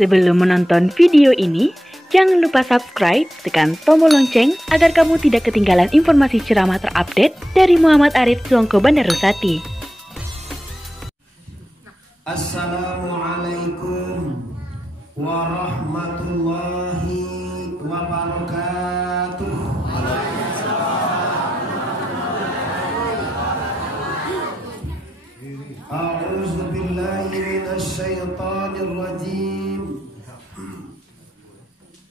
Sebelum menonton video ini, jangan lupa subscribe, tekan tombol lonceng agar kamu tidak ketinggalan informasi ceramah terupdate dari Muhammad Arif Suongko Bandarusati. Assalamualaikum warahmatullahi wabarakatuh. A'udzu billahi minasy syaithanir rajim.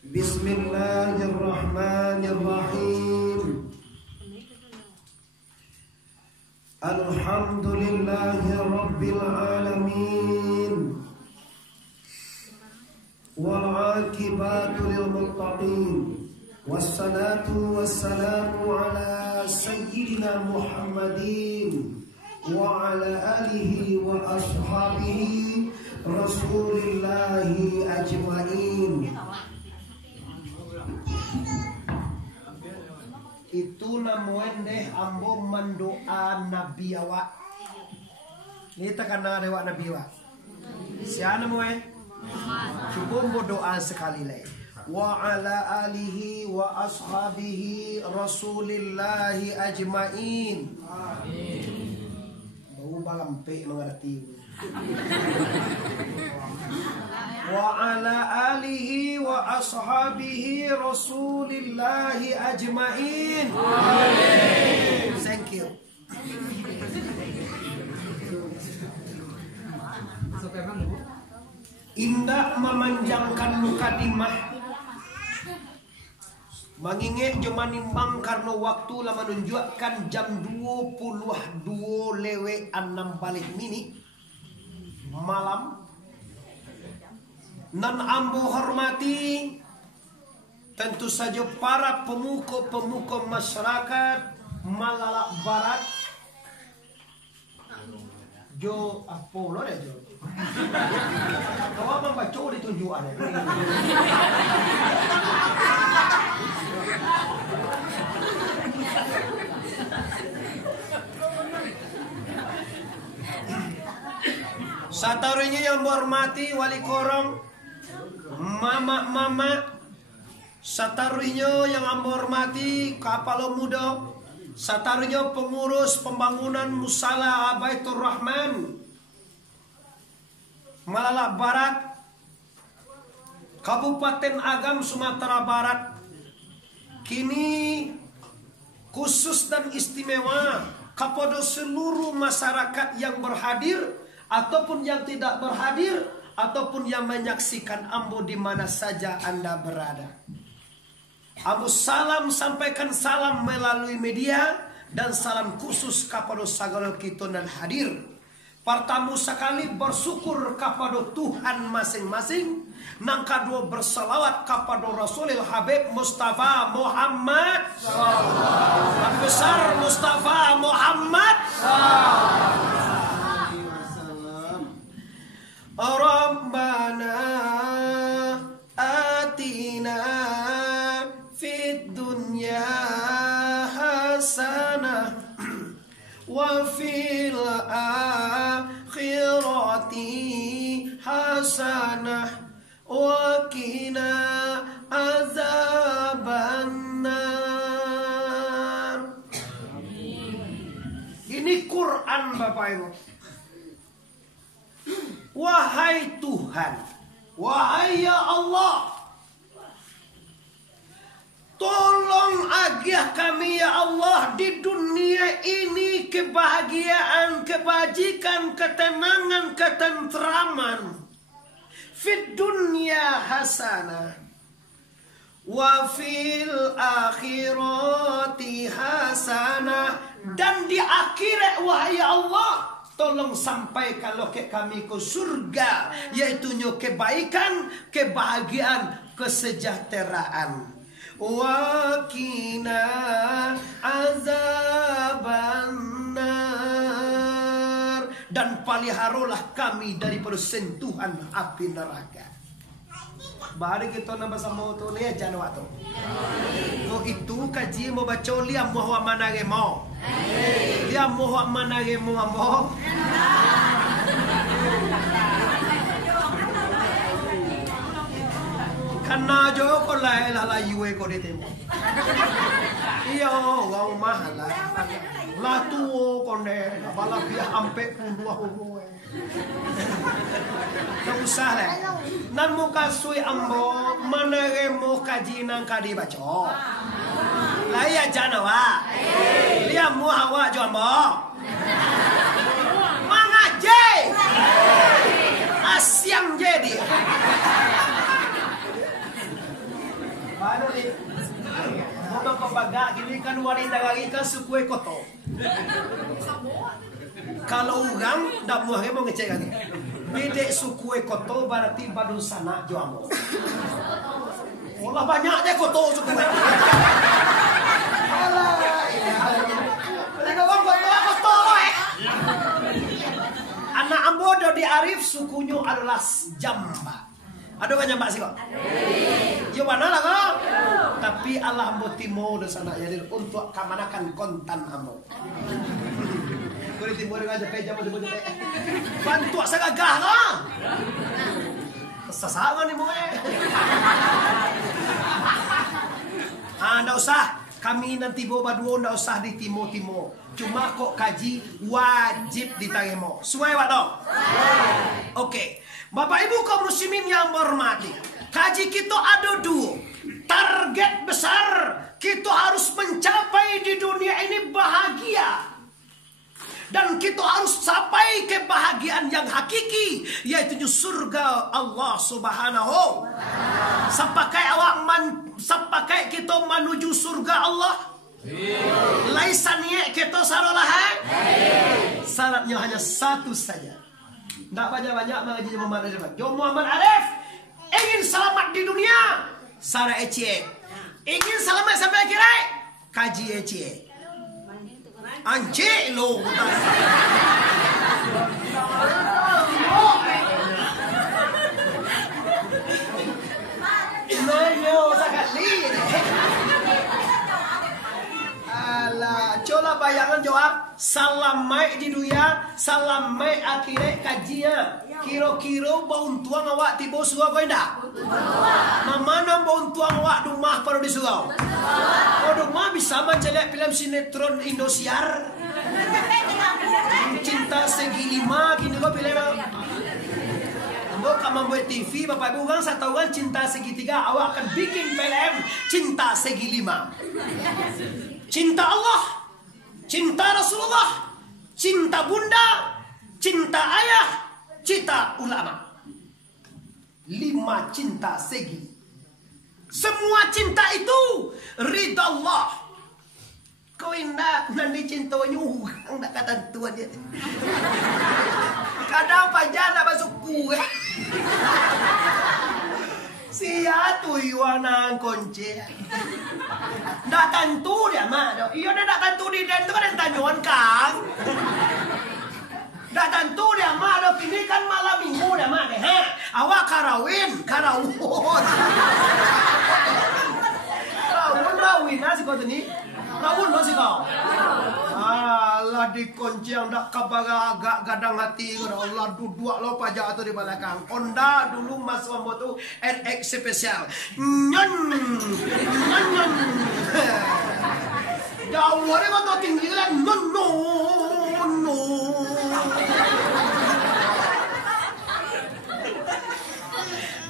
Bismillahirrahmanirrahim. Alhamdulillahi rabbil alamin. Wal 'aqibatu lil muttaqin. Wassalatu wassalamu ala sayyidina Muhammadin wa ala alihi wa ashabihi rasulillahi ajma'in. Itu namuendeh ambo mendoa nabi awak. Ini takana dewa nabi awak. Siapa namueh? Cuba berdoa sekali lagi. Wa ala alihi wa ashabihi rasulillahi ajma'in. Amin. Bau balampe mengerti. Wa ala alihi wa ashabihi rasulillahi ajma'in. Amin. Thank you. Indah memanjangkan mukadimah, mengingat cuma nimbang karena waktu lah menunjukkan jam 22:06 balik mini malam. Nan ambo hormati tentu saja para pemuka-pemuka masyarakat Malalak Barat. Jo apa lo deh Jo? Kau apa baca ditunjukan? Satarunya yang menghormati wali korong, mama-mama. Satarunya yang menghormati kapalo muda. Satarunya pengurus pembangunan Musala Baitur Rahman Malalak Barat, Kabupaten Agam, Sumatera Barat. Kini khusus dan istimewa kepada seluruh masyarakat yang berhadir ataupun yang tidak berhadir ataupun yang menyaksikan ambo di mana saja Anda berada. Ambo salam, sampaikan salam melalui media dan salam khusus kepada segala kita dan hadir. Pertama sekali bersyukur kepada Tuhan masing-masing. Nang kedua berselawat kepada Rasulul Habib Mustafa Muhammad Nabi besar Mustafa Muhammad Rabbana atina fid dunya hasanah wa fil akhirati hasanah wa qina azabannar. Ini Quran Bapak Ibu. Wahai Tuhan, wahai ya Allah, tolong agih kami ya Allah di dunia ini kebahagiaan, kebajikan, ketenangan, ketentraman. Fid dunya hasanah wa fil akhirati hasanah, dan di akhirat wahai Allah tolong sampai kalau ke kami ke surga, yaitu kebaikan, kebahagiaan, kesejahteraan. Wa qina azabannar, dan paliharolah kami dari persentuhan api neraka. Bari kita nama sama tu lihat jangan waktu. Kau itu kaji mau baca liam mohon mana mau. Liam mohon mana mau. Karena jo ko la yue ko di temo. Iya, orang mahal lah. Lah tuo konde, bala biar ampe puluh hulu. Tak usah lah. Nan muka sui ambo, mana remo kaji nang kadi baca. Lah iya jana wa. Lihat mu hawa jo ambo. Mangaje. Asyam jadi. Baru ni. Moga pembaga gini kan wanita lagi kan sukue koto. Kalau orang ndak mau ngecek lagi. Bede sukue koto berarti badu sana joamo. Olah banyaknya koto sukue. Alah, mereka orang koto eh. Anak ambo do di Arif sukunya adalah Jamba. Aduh kan Jamba sih kok? Yo mana lah kok? Tapi Allah ambo timo do sana jadi untuk kamanakan kontan ambo. Boleh timur aja peja mau disebut bantu saya gagah kok. Sesama nih moe. Ndak usah. Kami nanti bawa dua ndak usah di timo-timo. Cuma kok kaji wajib ditarimo. Suai wak dong? Oke. Bapak Ibu kaum muslimin yang berhormati. Kaji kita ada dua. Target besar. Kita harus mencapai di dunia ini bahagia. Dan kita harus sampai kebahagiaan yang hakiki, yaitu surga Allah Subhanahu. Sampai kita menuju surga Allah. Laisaniye kita sarolah. Syaratnya hanya satu saja. Tidak banyak-banyak mengaji Muhammad Arif. Jo Muhammad Arif ingin selamat di dunia, sara ecie. Ingin selamat sampai akhirat, kaji ecie. Anjing lo. Nanya sekali. Alah, coba bayangan jawab. Salamai di dunia, salamai akhirat kajian. Kiro-kiro baun tuang awak tiba surau kau indah. Mana baun tuang awak rumah pada di surau. Oh rumah bisa menjelek film sinetron Indosiar. Cinta segi 5 gini kau pilih. Ambo kamu buat TV, Bapak Ibu orang saya tahu kan cinta segitiga, awak akan bikin film cinta segi 5. Cinta Allah, cinta Rasulullah, cinta bunda, cinta ayah, cinta ulama. 5 cinta segi. Semua cinta itu ridha Allah. Kau indah nanti cintanya enggak kata tuan dia. Kadang pajan nak masuk kue. Sia tu yuanang kunci. Ndak tentu dia mah. Iyo dia ndak tentu di den tu kan tanyuan kang. Ndak tentu dia mah. Ini kan malam minggu dia mah deh. Awak karawin. Rawin nasi kau ni. Rawun masih kau. Allah dikunci yang tak kabar agak gadang hati. Allah duduk lo pajak atau di belakang. Honda dulu mas Wambo tu RX spesial. Nyon. Jauh hari kau tinggi lah. No.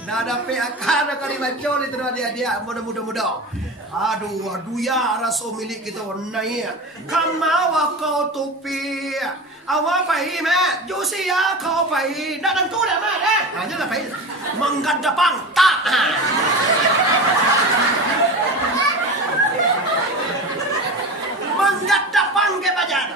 Dah ada PAK ada kali baca ni tu dia muda. Aduh ya raso milik kita naik. Kamawa kau tupi. Awak pai mah. Jusi ya kau pai. Dah tentu dah mah eh. Hanya lah pai. Menggadapang tak. Menggadapang ke bajan.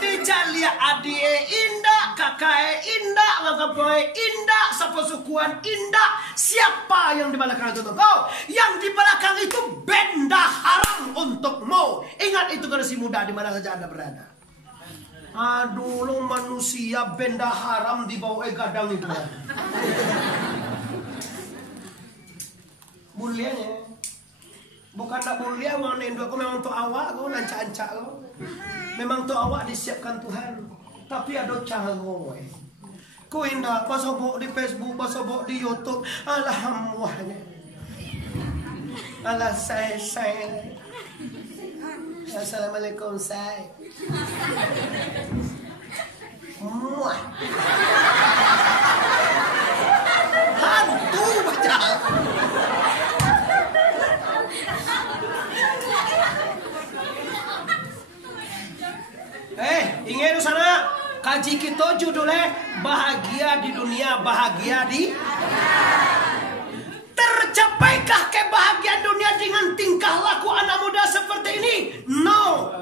Dijalia adie indah, kakak indah, kakak indah, siapa sukuan indah, siapa yang di belakang itu kau? Yang di belakang itu benda haram untukmu. Ingat itu generasi muda di mana saja Anda berada. Aduh, lo manusia benda haram di bawah gadang itu. Mulianya. Bukan tak mulia, orang Indo aku memang untuk awak, kau lancak-lancak kau. Memang untuk awak disiapkan Tuhan. Tapi ada cara kau. Ku indah pasobok di Facebook, pasobok di YouTube. Alhamdulillah. Alah saya. Assalamualaikum saya. Muah. Hantu baca. Ingin di sana. Kaji kita judulnya bahagia di dunia, bahagia di. Tercapaikah kebahagiaan dunia dengan tingkah laku anak muda seperti ini? No.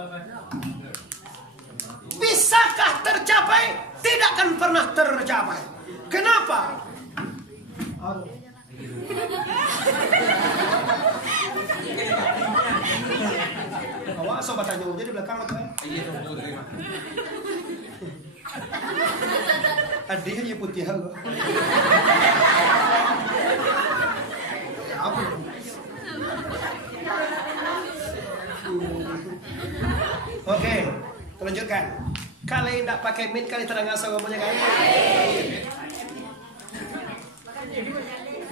Bisakah tercapai? Tidak akan pernah tercapai. Kenapa? Awak sobat tanya di belakang apa? Adiknya putih halo. Apa? Oke, lanjutkan. Kali tidak pakai min kali terang asal ngomongnya kali.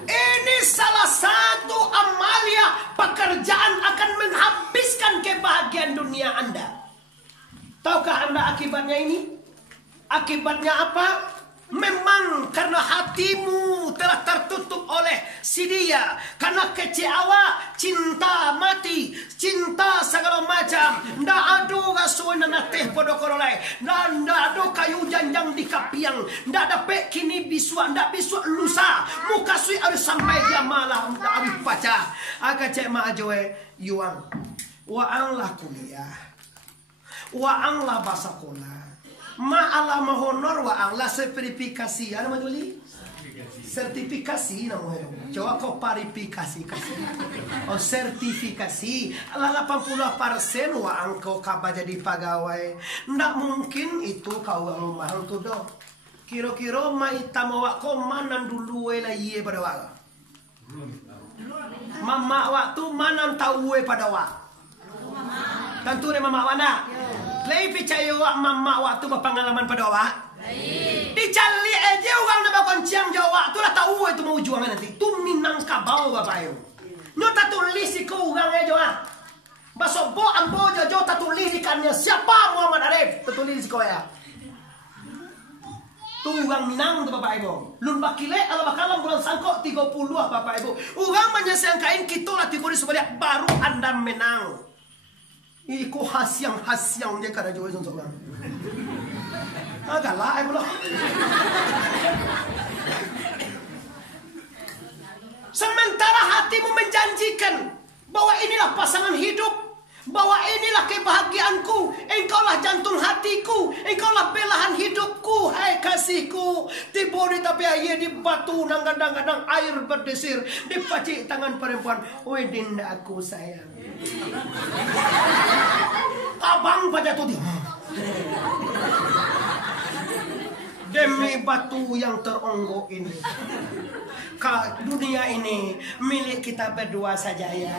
Ini salah satu amalia pekerjaan akan menghabiskan kebahagiaan dunia Anda. Tahukah Anda akibatnya ini? Akibatnya apa? Memang karena hatimu telah tertutup oleh si dia. Karena kecewa, cinta mati, cinta segala macam. Ndak ada rasuan dan teh pada korolai. Ndak ada kayu janjang di kapiang. Ndak ada pek kini bisua, ndak bisua lusa. Muka sui harus sampai dia malam ndak habis baca. Aga cek ma ajoe yuang. Waang lah kuliah. Waang lah basakola. Ma'ala mahonor wa Allah sertifikasi. Ano maduli? Sertifikasi namanya. Coba kau parifikasi kasih. Oh sertifikasi. Ala 80% wa angkau kaba jadi pegawai. Ndak mungkin itu kau ang mahal tu do. Kira-kira maita mawa ko manan dulu la iye pada wa. Mama waktu manan tahu pada wa. Tentu ni mama wana. Lai percaya wak mama waktu berpengalaman pada wak. Dicali aja orang nak berkonciang jawab tu lah tahu itu mau juangan nanti. Tu minang kabau bapak yo. Nyota tulis iku orang aja wak. Basobo ambo jojo tak tulis ikannya siapa Muhammad Arif tulis iku ya. Tu orang minang tu bapak ibu. Lun bakile ala bakalan bulan sangkok 30 bapak ibu. Orang menyangkain kita lah tiburi sebanyak baru anda menang. Iku hasyang dia kada jauh seorang. Agak lah, belum. Sementara hatimu menjanjikan bahwa inilah pasangan hidup, bahwa inilah kebahagiaanku, engkaulah jantung hatiku, engkaulah belahan hidupku, hai kasihku. Tiburi tapi aye di batu nang kadang-kadang air berdesir, dipacik tangan perempuan, oi dinda aku sayang. Abang pada tu dia. Demi batu yang teronggok ini, dunia ini milik kita berdua saja ya.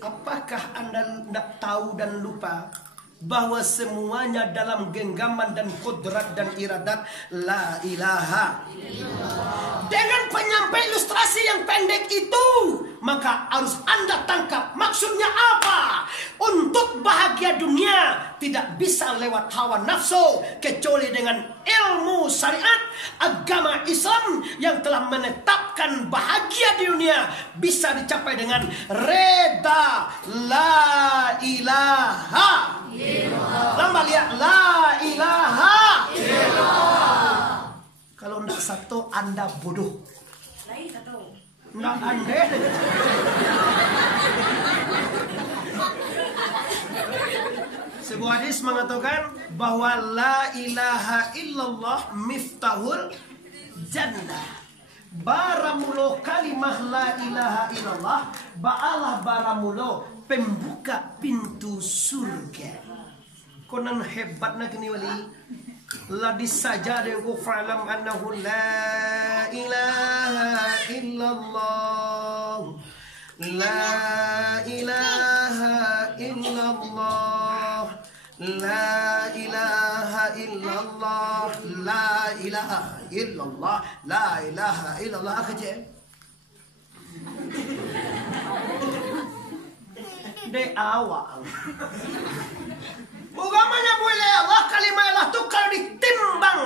Apakah Anda tidak tahu dan lupa bahwa semuanya dalam genggaman dan kodrat dan iradat la ilaha. Dengan penyampai ilustrasi yang pendek itu, maka harus Anda tangkap maksudnya apa. Untuk bahagia dunia tidak bisa lewat hawa nafsu, kecuali dengan ilmu syariat agama Islam yang telah menetapkan bahagia di dunia bisa dicapai dengan reda la ilaha. Lama lihat la ilaha. Kalau tidak satu Anda bodoh. Tidak Anda. Sebuah hadis mengatakan bahwa la ilaha illallah miftahul jannah. Baramulo kalimah la ilaha illallah ba'alah baramulo pembuka pintu surga. Konan hebatnya kini wali. Ladis saja dengan fa'lam annahu la ilaha illallah. La ilaha illallah. La ilaha illallah, la ilaha illallah, la ilaha illallah. Kecil. De awal. Ugamanya boleh Allah kalimah Allah tu kalau ditimbang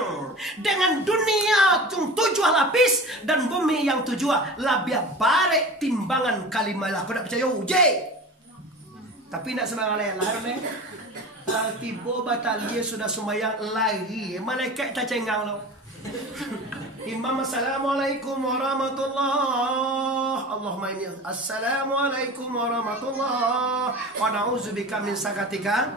dengan dunia yang 7 lapis dan bumi yang 7 labia barek timbangan kalimah Allah. Kau tak percaya uje? Tapi nak sembarang lain. Tiba batal dia sudah sembahyang lagi. Malaikat tak cengang lo. Imam assalamualaikum warahmatullah. Allahumma inni assalamualaikum warahmatullah wa na'udzubika min sakatika.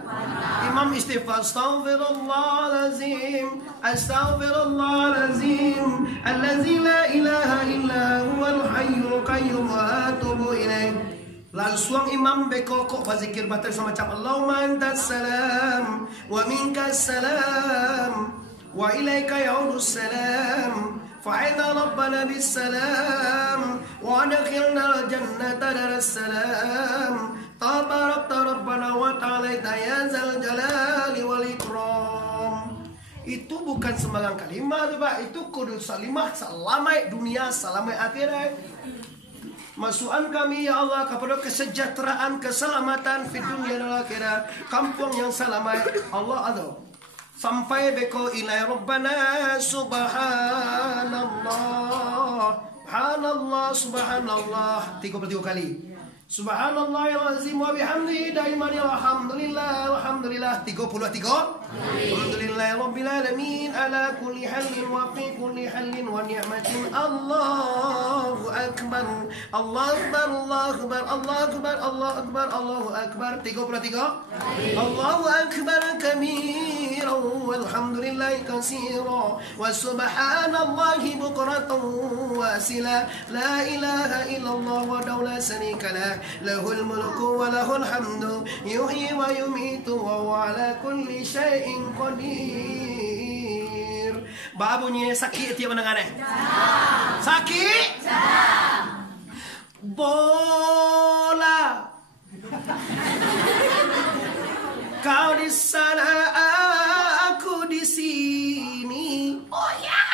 Imam istighfar astaghfirullahalazim astaghfirullahalazim allazi la ilaha illa huwal hayyul qayyum wa atubu ilaih. Langsung imam bekokok berzikir batal semacam Allahumma antas salam wa minkas salam wa ilaika ya'udus salam fa'ina rabbana bis salam wa adkhilna al-jannata daras salam tabarakta rabbana wa ta'ala ya zal jalali wal ikram. Itu bukan sembarang kalimat, Pak. Itu kudu salimah selamat dunia, selamat akhirat. Masukan kami ya Allah kepada kesejahteraan, keselamatan di dunia dan akhirat. Kampung yang selamat Allah ada. Sampai beko ilai Rabbana subhanallah. Subhanallah, subhanallah 33 kali. Subhanallahil wa bihamdihi daiman alhamdulillah alhamdulillah 33. Alhamdulillahi rabbil alamin ala kulli halin wa fi kulli halin wa ni'matin. Allahu akbar. Allahu akbar. Allahu akbar. Allahu akbar. Allahu akbar. Allahu akbar 33. Allahu akbar kabiran walhamdulillahi katsiran wa subhanallahi bukratan wa asila. La ilaha illallah wa la syarika lah. Lahul mulku wa lahul hamdu yuhyi wa yumitu wa huwa ala kulli syai'in qadir. Babunyi sakit tiap mendengarnya? Sakit? Bola. Kau di sana, aku di sini. Oh ya.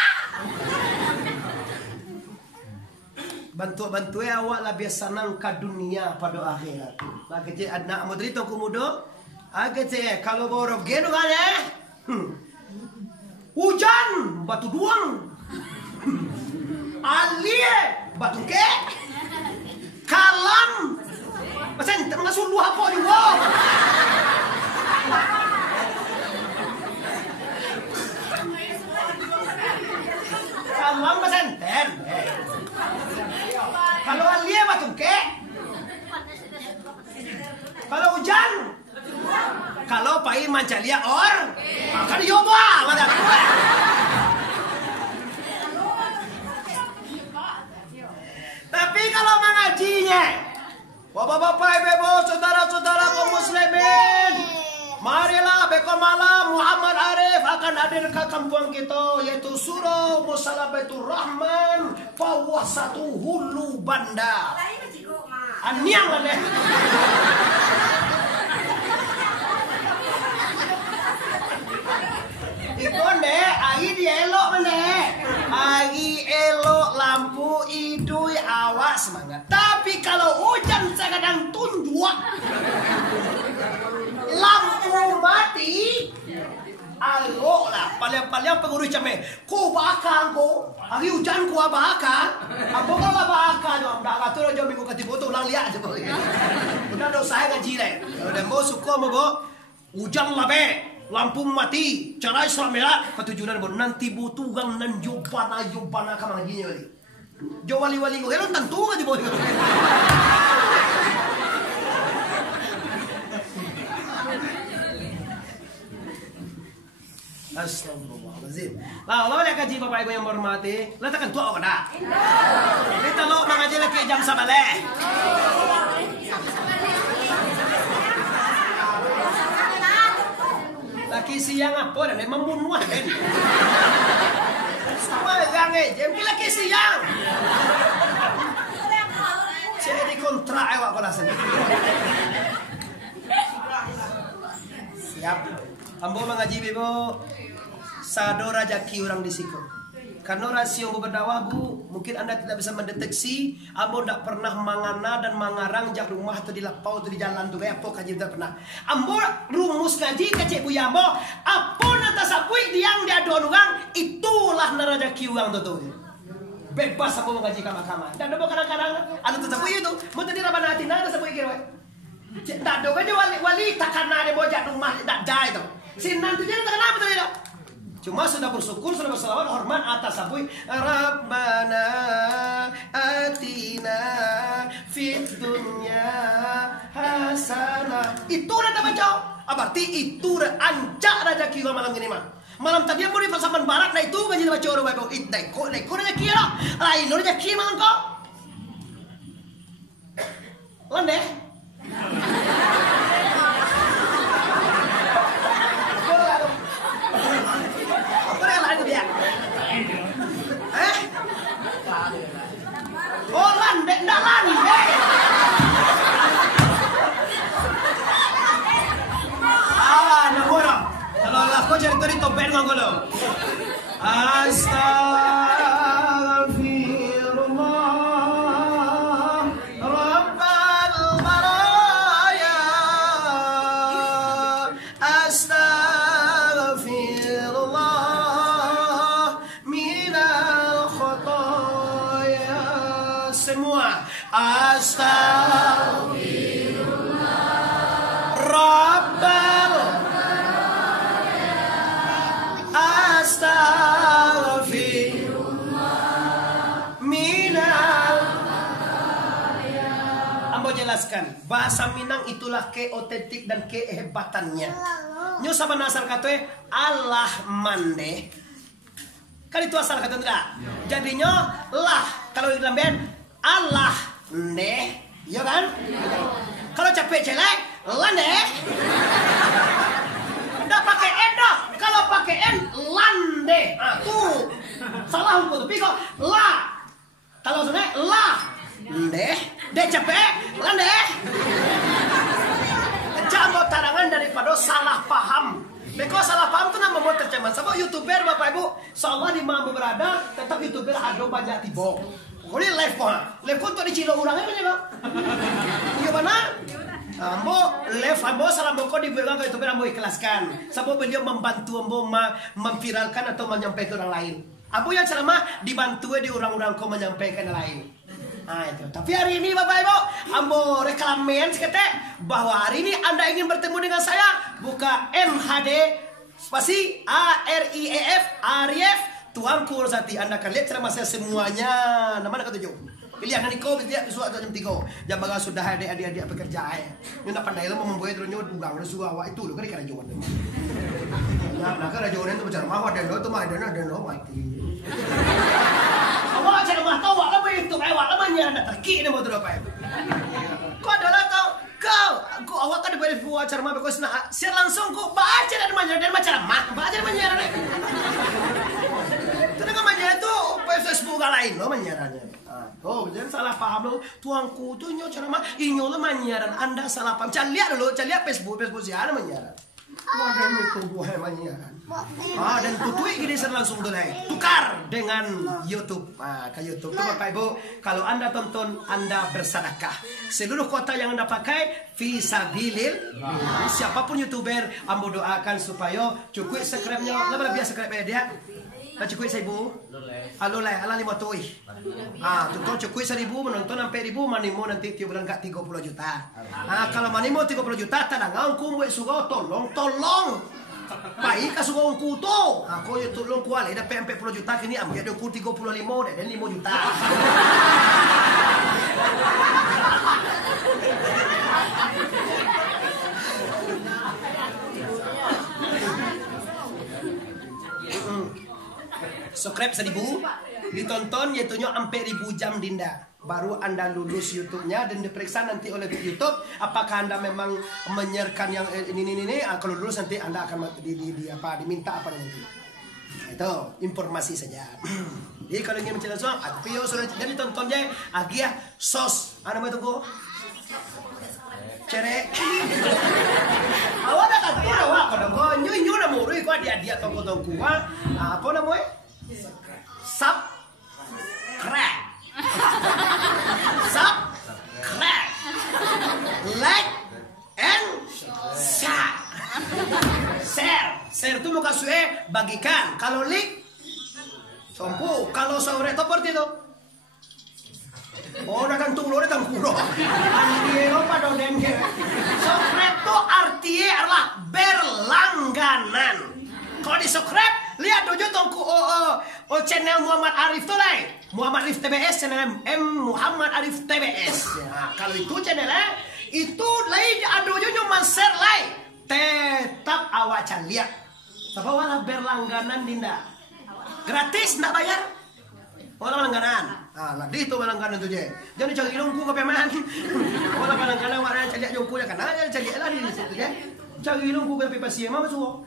Bantu awak lah biar senang ke dunia pada akhirat. Lah kecil anak mudri tu kumudo. Kecil kalau borok geno kan hujan batu duang. Alie batu ke. Kalam. Macam termasuk dua apa juga. Kalam macam ten. Kalau alia batu ke? Kalau hujan? Kalau pai mancalia or? Kan yoba mana gue? Tapi kalau mengajinya, bapak-bapak, ibu-ibu, saudara-saudara kaum muslimin, marilah beko malam Muhammad Arif akan hadir ke kampung kita, yaitu surau Musalabatul Rahman Fawah satu Hulu Banda. Aniang lah deh. Itu deh, air di elok deh. Air elok, lampu idui, awak semangat. Tapi kalau hujan sekadang tunjuk, lampu mati, alok lah. Paling pengurus came, ku bakal ku. Hari hujan ku bakal. Apa kalau bakal? Dah kata dia minggu ketiga tu ulang lihat je. Udah dosa saya gaji deh. Udah mau suka mau hujan lah be. Lampu mati, cerai selamanya. Ketujuan pun nanti butuhan dan jubana kamar gini wali. Jo wali gue, elon tentu kan di bawah. Astagfirullahaladzim. Lah, Allah boleh kaji bapak ibu yang berhormati. Lah takkan tua kok dah. Kita lo mengaji lagi jam sabaleh. Laki siang apa dah memang bunuh kan. Semua gang jam laki siang. Saya dikontrak awak kalau sendiri. Siap. Ambo mengaji bebo. Sado rajaki orang di siku. Karena rasio berdakwah bu, mungkin anda tidak bisa mendeteksi. Ambo tidak pernah mangana dan mangarang jak rumah atau di lapau atau di jalan tuh kayak apa kaji tidak pernah. Ambo rumus ngaji kecek bu ambo. Apa nata sapui diang dia dua orang itulah nerajaki orang tuh. Bebas ambo mengaji kamar-kamar. Dan ambo kadang-kadang ada tuh sapui itu. Mau tadi raban hati nada sapui kira. Tak ada kan wali takana dia bojak rumah tak jai itu. Sinan tuh jadi takana apa tadi dah. Cuma sudah bersyukur, sudah berselawat, hormat atas sabui. Rabbana atina fid dunya hasanah. Itu udah baca. Berarti itu udah ancak rezeki malam ini mah. Malam tadi mau di Pasaman Barat, nah itu kan jadi baca orang baik. Itu rezeki lah. Lain rezeki malam kok. Landeh. Oh landek, enggak landek. Namora. Kalau aku cerita di topeng nganggo. Astagfirullah Rabbal baraya. Astagfirullah minal khotoya. Semua astagfirullah Rabbal astagfirullah minal. Ambo jelaskan bahasa Minang itulah ke otentik dan kehebatannya. Nyo sama asal kata Allah mande. Kan itu asal kata enggak? Jadinya lah kalau di dalam band Allah neh, ya kan? Kalau capek celek, lande. Nggak pakai n dah. Kalau pakai n, lande. Ah tuh, salah hukum. Tapi kok la. Kalau sebenarnya la, neh. Deh capek, lande. Jambo tarangan daripada salah paham. Beko salah paham itu nama mau terjemahan. Sebab youtuber bapak ibu, seolah di mampu berada, tetap youtuber ada banyak tiba. Pokoknya live kok untuk dicilo orangnya kan ya kok. Iya benar. Ambo live ambo salam boko diberikan ke youtuber ambo ikhlaskan. Sebab beliau membantu ambo memviralkan atau menyampaikan orang lain. Ambo yang ceramah dibantu di orang-orang kau menyampaikan yang lain. Nah itu. Tapi hari ini bapak ibu, ambo reklamen sekete bahwa hari ini anda ingin bertemu dengan saya, buka MHD spasi ARIEF Arief Tuanku Rosati. Anda akan lihat ceramah saya semuanya. Nama ketujuh. Pilihan dari kau bisa suatu jam 3. Jam bagas sudah ada adik-adik pekerja ya. Yang pandai lo membuat terus nyuat bugang udah suka awak itu lo kan ikan rajuan. Nah kan rajuan itu bicara mah ada lo tuh mah ada lo mati. Awak cara mah tahu awak apa itu awak apa nyara terki ini mau terus apa itu. Kau adalah kau awak kan diberi buat cara mah bekos nak siar langsung kau baca dan macam baca dan menyara. Ternyata menyara itu Facebook lain lo menyaranya. Oh, jangan salah paham lo. Tuanku tuh nyo cara mah inyo lo menyaran. Anda salah paham. Cari lihat dulu, cari lihat Facebook siapa menyaran. Ada YouTube buah menyaran. Dan tutui gini langsung tuh tukar dengan YouTube. Ke YouTube tuh Bapak Ibu, kalau Anda tonton, Anda bersedekah. Seluruh kota yang Anda pakai fisabilil. Siapapun YouTuber, ambo doakan supaya cukup subscribe-nya. Lebih biasa subscribe dia. Cukup 1,000. Halo lah, ala 5 tuh. Tuh cukup 1,000 menonton sampai 1,000 manimo nanti tiap bulan gak 30 juta. Kalau manimo 30 juta tanda ngangku buat sugo tolong. Baik ka sugo ngku to. Ako yung tulong ko ale dapat 40 juta kini am ya ku 35 dan 5 juta. Subscribe 1,000, ditonton yaitunya sampai 1,000 jam dinda. Baru Anda lulus YouTube-nya dan diperiksa nanti oleh YouTube apakah Anda memang menyiarkan yang ini. Kalau lulus nanti Anda akan diminta apa nanti. Nah, itu informasi saja. Jadi kalau ingin mencari langsung, video sudah jadi tontonnya agia sos. Anda mau tunggu? Cerek. Awak dah tak tahu awak. kalau gonyo nyu na muri ko dia tongko apa namanya? Subscribe. Subscribe. Like and share. Share itu muka suwe bagikan. Kalau like sompu, kalau sore seperti itu. Oh, udah kan tulo, udah kan kulo. Andiero pada dengke. Subscribe itu artinya adalah berlangganan. Kalau di subscribe, lihat dojo tongku channel Muhammad Arif tuh lah. Muhammad Arif TBS, channel Muhammad Arif TBS. Nah, kalau itu channelnya, itu lain adojo cuma share like. Tetap awak lihat. Sebab wala berlangganan dinda. Gratis, nggak bayar. Wala langganan. Nah, di itu langganan tuh je. Jangan cari ilmu ke peman. Wala langganan warna cari ilmu ya kan. Aja cari lah di situ je. Cari ilmu ke pepasi mama suo.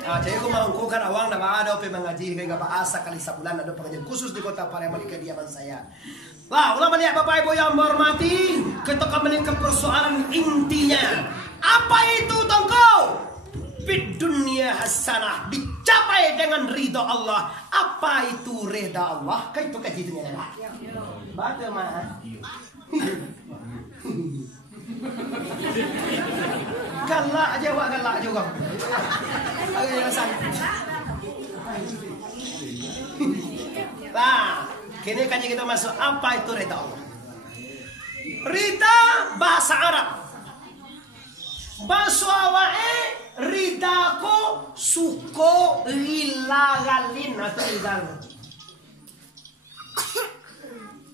Jadi aku mau kan awang nama ada pe mengaji kayak bahasa kali sebulan ada pengajian khusus di kota Palembang di kediaman saya. Wah, ulah melihat Bapak Ibu yang hormati, kita kembali ke persoalan intinya. Apa itu tongko? Fid dunia hasanah, dicapai dengan ridha Allah. Apa itu ridha Allah? Kan itu kajiannya lah. Baca mah. Galak aja wak galak juga. Agak rasa. Nah, kini kaji kita masuk apa itu ridha Allah. Ridha bahasa Arab. Bahasa wae ridaku suko lilagalin atau lidal.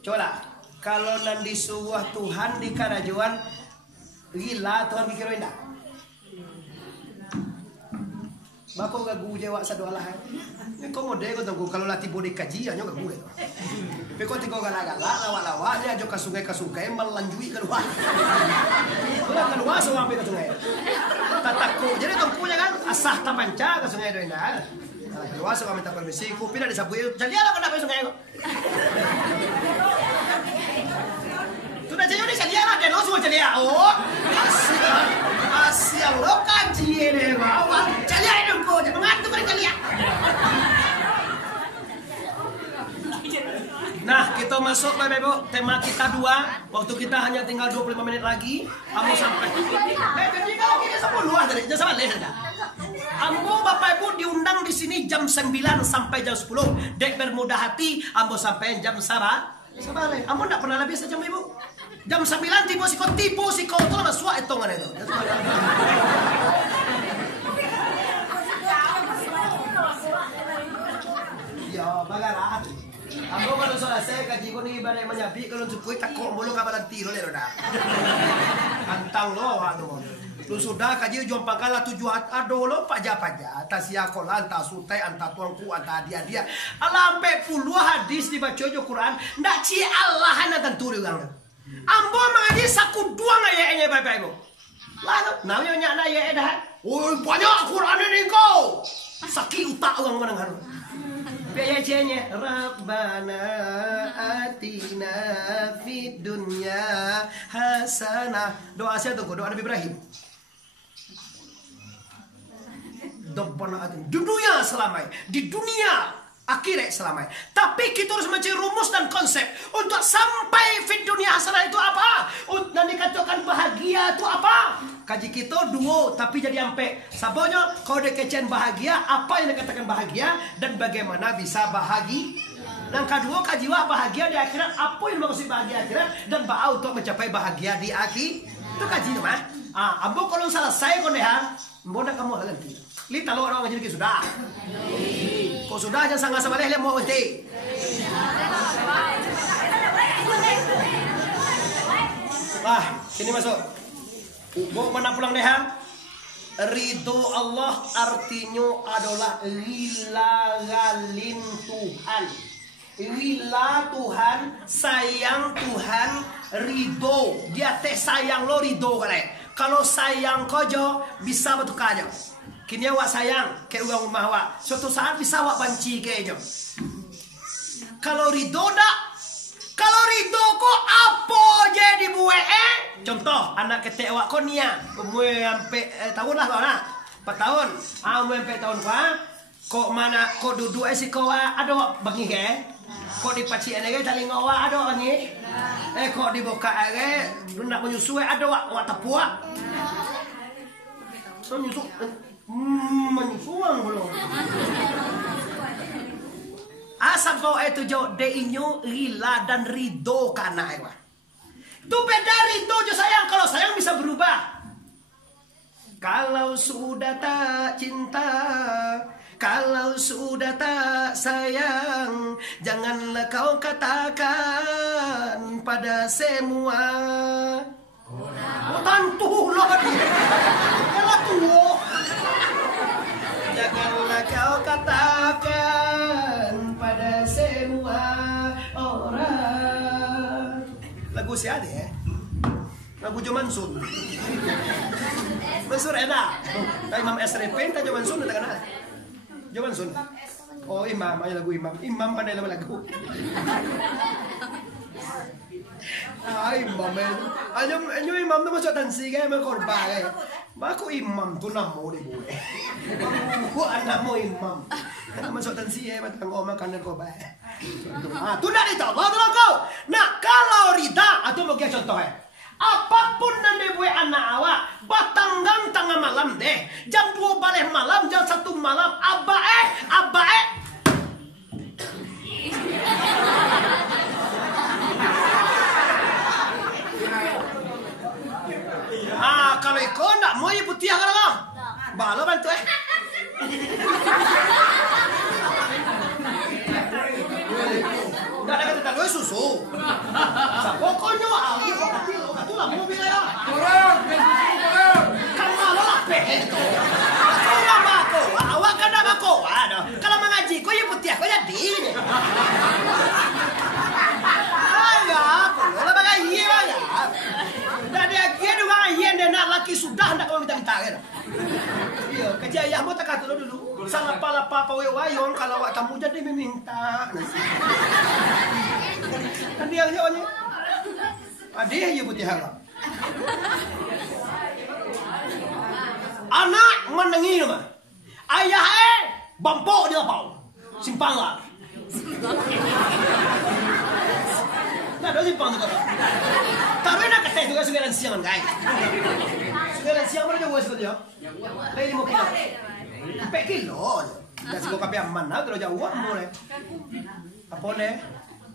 Coba kalau nanti suah Tuhan di karajuan gila Tuhan pikir indah. Bako gagu jewa sa doa lah. Ni ko mode ko tunggu kalau latih bodi kaji anyo gagu itu. Peko tiko gala-gala lawa-lawa ni ajo ka sungai melanjui keluar. Keluar semua sampai ke sungai. Tatakku. Jadi tungkunya kan asah tamanca ke sungai itu indah. Keluar semua minta permisi, ku pindah di sapu. Jadi ala kena ke sungai ko. Sudah jadi ni jadi ala kan semua jadi. Oh. Asia lo kaji ni bawa. Jadi ada ko, mengantuk mereka lihat. Nah, kita masuk Bapak Ibu, tema kita 2. Waktu kita hanya tinggal 25 menit lagi. Ambo sampai. Jadi kalau kita 10 dari jam 9 dah. Ambo Bapak Ibu diundang di sini jam 9 sampai jam 10. Dek bermudah hati, ambo sampai jam 9. Sebalik. Ambo enggak pernah lebih sejam Ibu. Jam 9 tipu siko itu lah suak hitungan itu. Ya, bagaimana? Ambo kalau selesai kaji ko ni ibarat menyabi kalau cukup tak kok mulu kabalan tiro le dah. Antang lo anu. Lu sudah kaji jual pangkala 7 ado lo paja-paja tasia kolan ta sutai anta tuangku anta dia. Alampe puluh hadis dibaca jo Quran ndak ci Allah hana tentu orang. Ambo mengaji saku dua ngayanya Bapak Ibu. Lalu namanya na ya dah. Oh banyak Quran ini kau. Sakit utak orang mendengar. Biayanya Rabbana atina fid dunya hasanah. Doa saya tunggu doa Nabi Ibrahim. Rabbana atina di dunia selamanya, di dunia akhirat selamanya. Tapi kita harus mencari rumus dan konsep untuk sampai fid dunia hasanah itu apa? Dan dikatakan bahagia itu apa? Kaji kita 2 tapi jadi sampai sabonya kalau dikecen bahagia apa yang dikatakan bahagia dan bagaimana bisa bahagia. Dan kedua kaji bahagia di akhirat apa yang maksud bahagia akhirat dan bau untuk mencapai bahagia di akhir itu kaji mah. Ambo kalau selesai kondehan, mbona kamu nanti. Lita lo orang ngaji sudah. Kok sudah jangan sangat sama leh mau nanti. Wah, sini masuk. Mau mana pulang dehan? Ridho Allah artinya adalah lilagalin Tuhan. Lila Tuhan, sayang Tuhan, ridho. Dia teh sayang lo ridho kali. Kalau sayang kojo bisa betul kajo. Kini awak sayang ke uang rumah awak. Suatu saat bisa awak banci ke jo. Kalau ridho dak, kalau ridho kok apa jadi buat contoh anak ketek awak kau nia, umur sampai tahun lah kau nak, 4 tahun. Umur sampai tahun kau mana kau duduk si kau ada awak bangi ke? Kau dipaci lagi tali ngawak ada awak bangi? Kau dibuka lagi, nak menyusui ada awak tapuak. So menyusuang belum. Asal kau itu jauh deinyo rela dan ridho karena ewa. Itu beda ridho jo sayang. Kalau sayang bisa berubah. Kalau sudah tak cinta, kalau sudah tak sayang, janganlah kau katakan pada semua. Oh tantu loh dia. Kalau tua. Janganlah kau katakan pada semua orang. Lagu siapa ya? Lagu Jo Mansun. Mansur enak. Kayak Imam SRP, tak Jo Mansun tak kenal. Jo Mansun. Oh Imam, ayo lagu Imam. Imam pandai lagu. Imam anyo Imam tu masuk tansi kan, korban kan. Aku Imam tu nama dia boleh. Aku anakmu Imam. Masuk tansi matang oma kanan korban. Tu nak ditahu kau. Nah kalau Rida, atau mau contoh apapun nanti buat anak awak, batanggang tengah malam deh, jam 2 balik malam, jam 1 malam, abae. Kalau ikut nak mau ibu tiang kalau balo bantu Nggak ada kata tahu susu. Pokoknya ali kok lah mau bilang ya. Kurang. Kan malu apa itu? Aku nama aku, awak kan nama aku. Kalau mengaji kau ibu tiang kau jadi. Kalau bagai iya ya. Dan dia juga iya dan laki sudah hendak kau minta kan. Iya, kerja ayahmu tak kata dulu. Salah pala papa wayong kalau awak kamu jadi meminta. Kan dia jawabnya. Adik ya putih harap. Anak menengi nama. Ayah bampok dia bau. Simpang lah. Nah, dah simpang tu kata. Tapi nak kata juga sekarang siang kan. Sekarang siang mana jauh sekali ya? Lagi 5 kilo. 4 kilo. Dah sebab kapi aman lah kalau jauh boleh. Apa ni?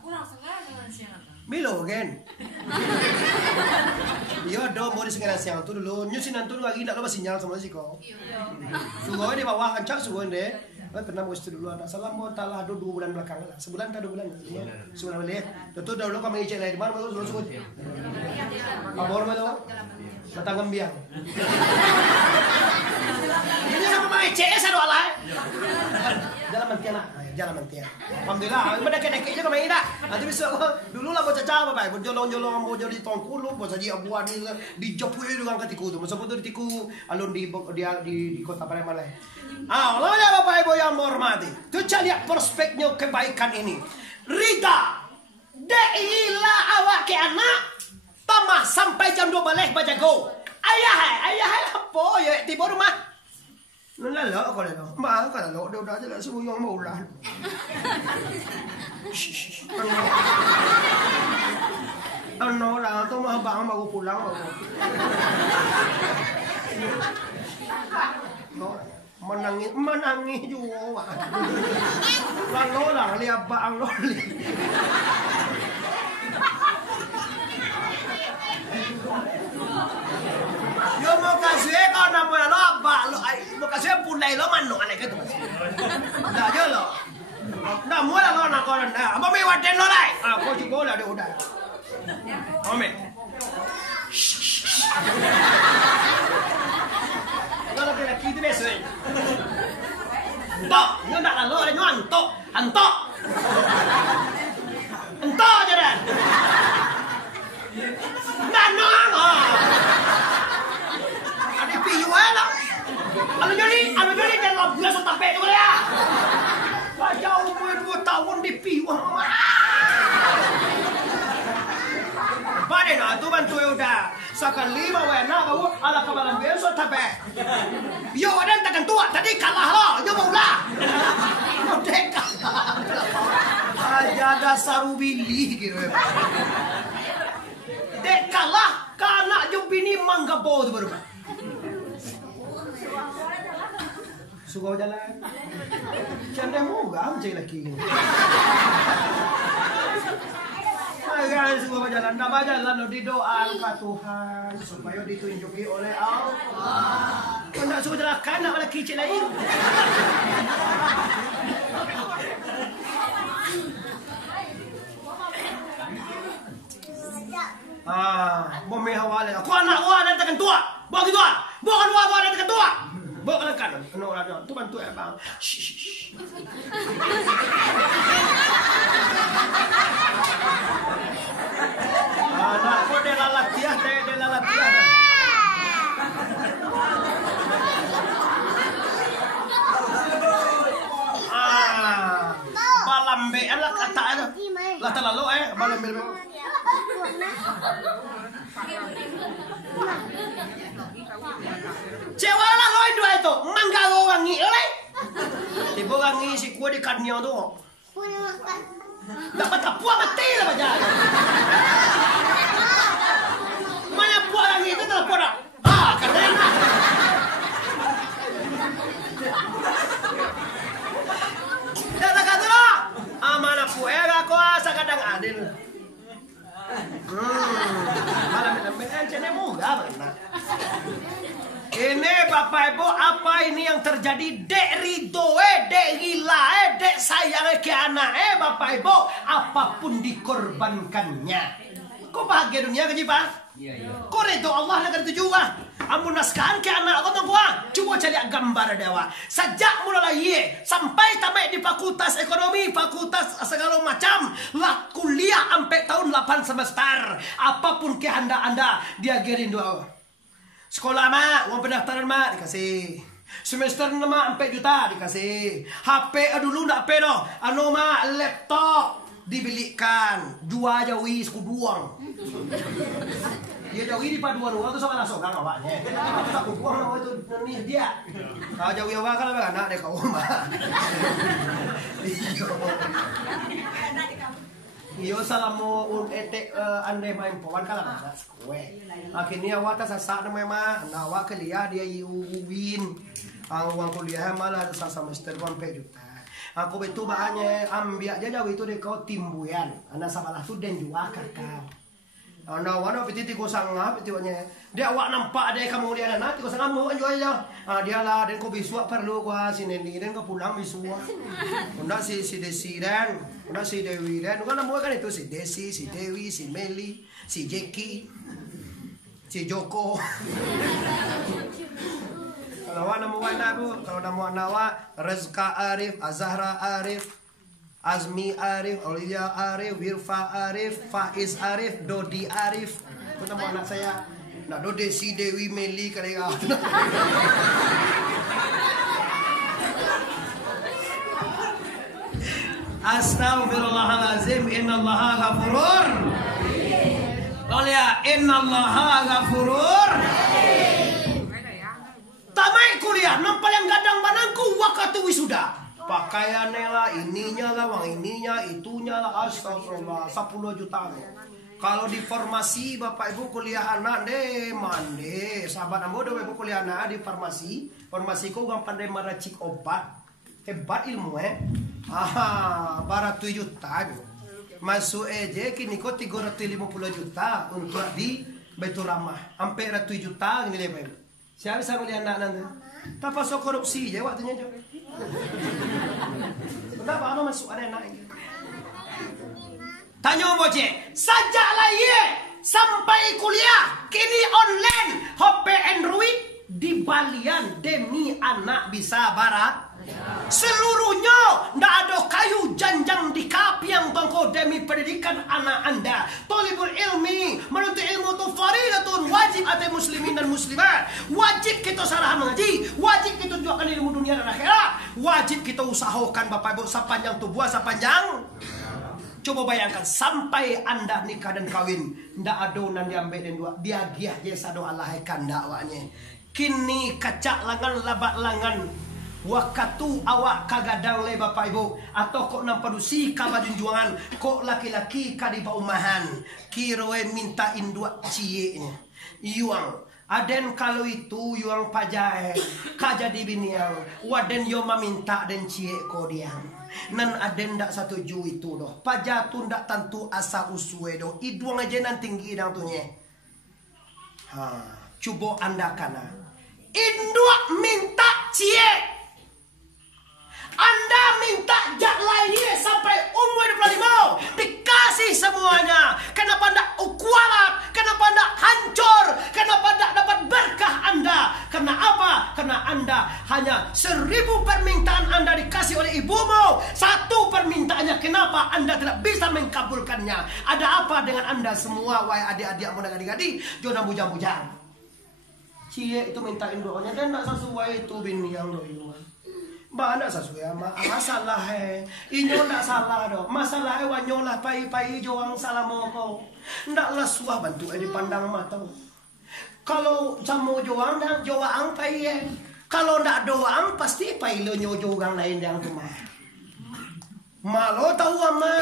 Kurang setengah dengan siang. Bilo kan? Iya dong mau di sekarang siang tu dulu. Nyusinan tu lagi nak lupa sinyal sama si kau. Sungguh di bawah ancak sungguh deh. Pernah mau istri dulu anak salam mau talah 2 bulan belakangan lah. Sebulan tak 2 bulan. Sebulan boleh. Tentu dahulu kami icek lagi di mana baru sungguh. Kabor mana? Batang Gembiang. Ini sama mai CS ada alai. Jalan Mantian lah. Jalan Mantian. Alhamdulillah, mendekek-dekek je kami dah. Nanti besok dulu lah bocah caca apa berjolong-jolong mau jadi tongkulu, bocah dia buat di jopui dengan ketiku tu. Masa betul tiku alun di kota Palembang. Allah ya Bapak Ibu yang menghormati. Tu lihat perspeknya kebaikan ini. Rida, deilah awak ke anak. Tamah sampai jam 2 balik baca go. Ayah apa ya tiba rumah? Nala kau le no. Ma kau lo dia dah jelas semua yang mau lah. Ano lah tu mah bang mau pulang mau. Menangis juga. Lalu lah lihat bang lo. Yo mau kasih kau nama lo apa lo? Mau kasih punai lo mana aneh gitu. Dah je lo. Dah mula lo nak kau dah. Apa mewah den lo lai? Kau juga lah dia udah. Amin. Lo lagi lagi tu biasa. Entok, ni nak lalu ada nyu antok. Entok je dah. Nanang ada piu lah. Anu jadi dalam bulan sampai tu ya. Jauh umur 2 tahun di piu. Pada Nah tu bantu udah. Sekali mau enak kau ala kabalan besok tapi. Yo ada takkan tua tadi kalah loh. Yo mau lah. Merdeka. Aja dasar ubili gitu. Dek kalah karena yo bini mangga bau tu baru. Suka jalan. Canda muga macam lagi. Jangan suka jalan, nama jalan didoa ke Tuhan supaya ditunjuki oleh Allah. Kau nak suka jalan kan nak lagi cik lain. Bomeh awalnya. Aku anak awal dan tekan tua. Bawa gitu ah. Bawa dua bawa dan tekan tua. Bawa kan. Anak tu bantu ya bang. Anakku dia lalatiah, dia lalatiah. Balambe anak kata ada. Lah terlalu balambe. Cewa lah loh dua itu, mangga wangi oleh. Tiba wangi si kue di kannya tu. Dapat tapuak mati lah baca. Mana puak lagi itu tak puak. Kena. Dah tak kata lah. Mana puak aku asa kadang adil. Malam ini cene muga benar. Ini Bapak Ibu apa ini yang terjadi? Dek Rido dek gila dek sayang ke anak Bapak Ibu apapun dikorbankannya. Kau bahagia dunia kan Pak? Iya. Kau Rido Allah negara tujuan. Amun naskah ke anak kau tuan. Coba cari gambar dewa. Sejak mulai sampai tamat di fakultas ekonomi, fakultas segala macam, lah kuliah sampai tahun 8 semester. Apapun kehendak Anda dia gerin doa. Sekolah mak, uang pendaftaran mak dikasih. Semester 6 mak 4 juta dikasih. HP dulu ndak HP doh. Anu mak laptop dibelikan. 2 jawi suku duang. Dia jawi di paduan uang tu sama langsung kan awaknya. Aku tak buang nama itu ni dia. Kalau jawi awak kan apa anak dek kau mak. Iyo salamu etek ande main pawan kala mana kue. Akhirnya awak tak sasak nama mah, awak kuliah dia win. Uang kuliah malah ada semester 1 juta. Aku betul bahannya ambil aja jauh itu dek kau timbuyan. Anak sabalah tu dan jual kakak. Anak wana peti ko sangap peti wanya. Dia awak nampak dia kamu dia nanti ko sangap mau jual aja. Dia lah dan ko bisua perlu ko sini ni dan ko pulang bisua. Unda si Desi dan unda si Dewi dan kan nama kan itu si Desi, si Dewi, si Meli, si Jeki, si Joko. Kalau nama wana bu, kalau nama wana Rezka Arif, Azahra Arif, Azmi Arif, Aulia Arif, Wirfa Arif, Faiz Arif, Dodi Arif. Itu nama anak saya. Nah, Desi, Dewi, Meli, kalian. Astaghfirullahalazim, innallaha ghafurur. Aulia, innallaha ghafurur. Tamai kuliah, nampal yang gadang banangku waktu wisuda. Pakaiannya lah, ininya lah, uang ininya, itunya lah, astagfirullah, 10 juta. Kalau di formasi Bapak Ibu kuliah anak deh, mande, sahabat ambo deh Bapak Ibu kuliah anak di farmasi, formasiku gak pandai meracik obat, hebat ilmu barat 7 juta. Masuk aja kini kok 350 juta untuk di Baitur Rahmah, sampai 7 juta ini deh Bapak Ibu. Siapa bisa melihat anak nanti? Tak pasal korupsi je waktunya je. Kenapa anu masuk ada anak ini? Tanya boce, sajaklah sampai kuliah kini online HP Android di Balian demi anak bisa barat. Seluruhnya ndak ada kayu janjang di kapiang tongko demi pendidikan anak anda. Tolibul ilmi, menuntut ilmu itu faridatun wajib atas muslimin dan muslimat. Wajib kita sarah mengaji, wajib kita jualkan ilmu dunia dan akhirat. Wajib kita usahakan Bapak Ibu sepanjang tubuh sepanjang Coba bayangkan sampai Anda nikah dan kawin, ndak adonan diambil dan dua, dia giah je sado Allah kanda awaknya. Kini kacak langan labak langan. Waktu awak kagadang le bapak ibu, atau kok nampadusi ka bajunjuangan, kok laki-laki ka di paumahan, kiroe minta indua cieknya. Yuang aden kalau itu yuang pajae kaja di biniang, waden yo meminta den ciek ko diang. Nan aden ndak setuju itu doh. Pajatu ndak tentu asa usue doh. Iduang aja nan tinggi dang tunye. Coba Anda kana. Indua minta cie. Anda minta jak lainnya sampai umur 25 dikasih semuanya. Kenapa ndak kualat? Kenapa ndak hancur? Kenapa ndak dapat berkah Anda? Karena apa? Karena Anda hanya 1000 permintaan Anda dikasih oleh ibumu. 1 permintaannya kenapa Anda tidak bisa mengkabulkannya? Ada apa dengan Anda semua wahai adik-adikmu dan adik-adik? Jangan bujang-bujang. Cie itu mintain doanya dan ndak sesuai itu bini yang doa. Mbak ndak sesuai masalah inyo ndak salah do. Masalah wanyolah pai-pai joang salah moko. Ndak lah suah bantu dipandang mata. Kalau jamu joang dan joang pai kalau ndak doang pasti pai lo nyojo orang lain yang cuma. Malo tahu ama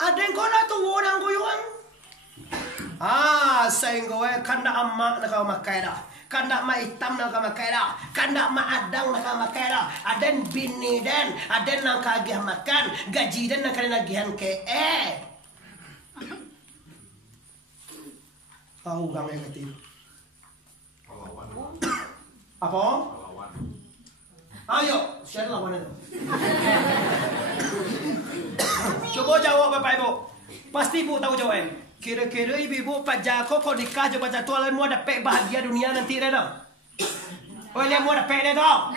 ada yang kau tuh orang goyang. Sehingga kanda amma nak makai dah. Kanda ma hitam nak makai dah. Kanda ma adang nak makai dah. Aden bini den, aden nak kagih makan, gaji den nak kena nagihan ke Tahu gang yang kecil. Apa? Ayo, share lawan itu. Coba jawab Bapak Ibu. Pasti Ibu tahu jawaban. Kira-kira ibu-ibu pajako kau nikah coba jatuh mau dapat bahagia dunia nanti reda. Oh dia mau dapat reda.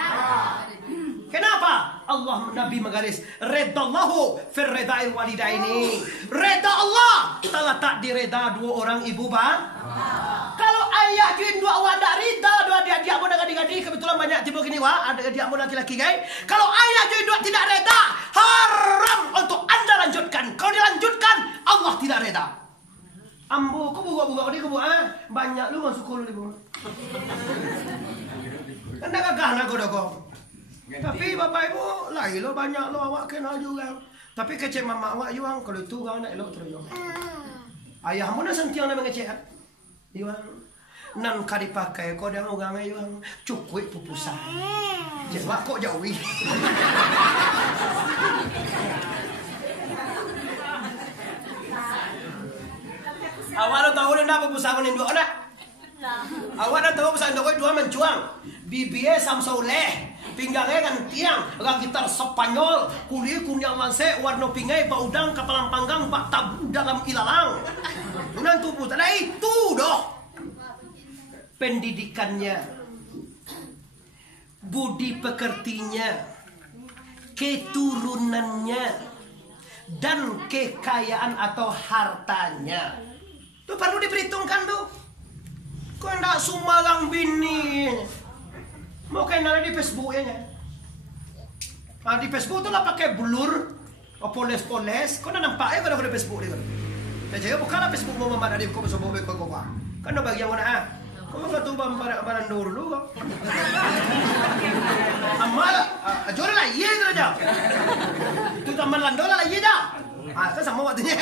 Kenapa? Allah Nabi menggaris redallahu fir reda'il walidaini. Reda Allah telah tak direda 2 orang ibu Kalau ayah juin 2 wadah rida 2 dia mau dengan adik-adik kebetulan banyak tiba gini ada dia mau laki-laki guys. Kalau ayah juin 2 tidak reda, haram untuk Anda lanjutkan. Kalau dilanjutkan Allah tidak reda. Ambo, kau buka-buka ni kau banyak lu masuk kulu ni bu. Anda gagah nak kau dah kau. Tapi bapak ibu lah lo banyak lo awak kena juga. Tapi kecek mama awak juang kalau itu kau nak elok terus. Ayahmu nak sentiang nak mengecek. Juang nan kadi pakai kau dah orang juang cukup pupusan. Jawab kok jauhi. Awak dah tahu dah apa pusaka ni 2 nak? Awak dah tahu pusaka 2 mencuang. Bibie samsoleh, pinggangnya kan tiang, gitar Spanyol, kulit kunyang manse, warna pingai, bau udang, kapalang panggang, bak tabu dalam ilalang. Unan tubuh, ada itu doh. Pendidikannya, budi pekertinya, keturunannya, dan kekayaan atau hartanya. Itu perlu diperhitungkan tuh. Kau ndak sumalang bini. Mau kenal di Facebook ya. Di Facebook tuh lah pakai blur, poles-poles. Kau nak nampak ya kalau di Facebook dia. Jadi bukanlah Facebook mau memang ada kau bersama kau. Kan ada bagian mana Kau nggak tahu barang dulu kau. Amal, jual lah iya tu aja. Itu taman landola lah iya dah. Kan sama waktunya.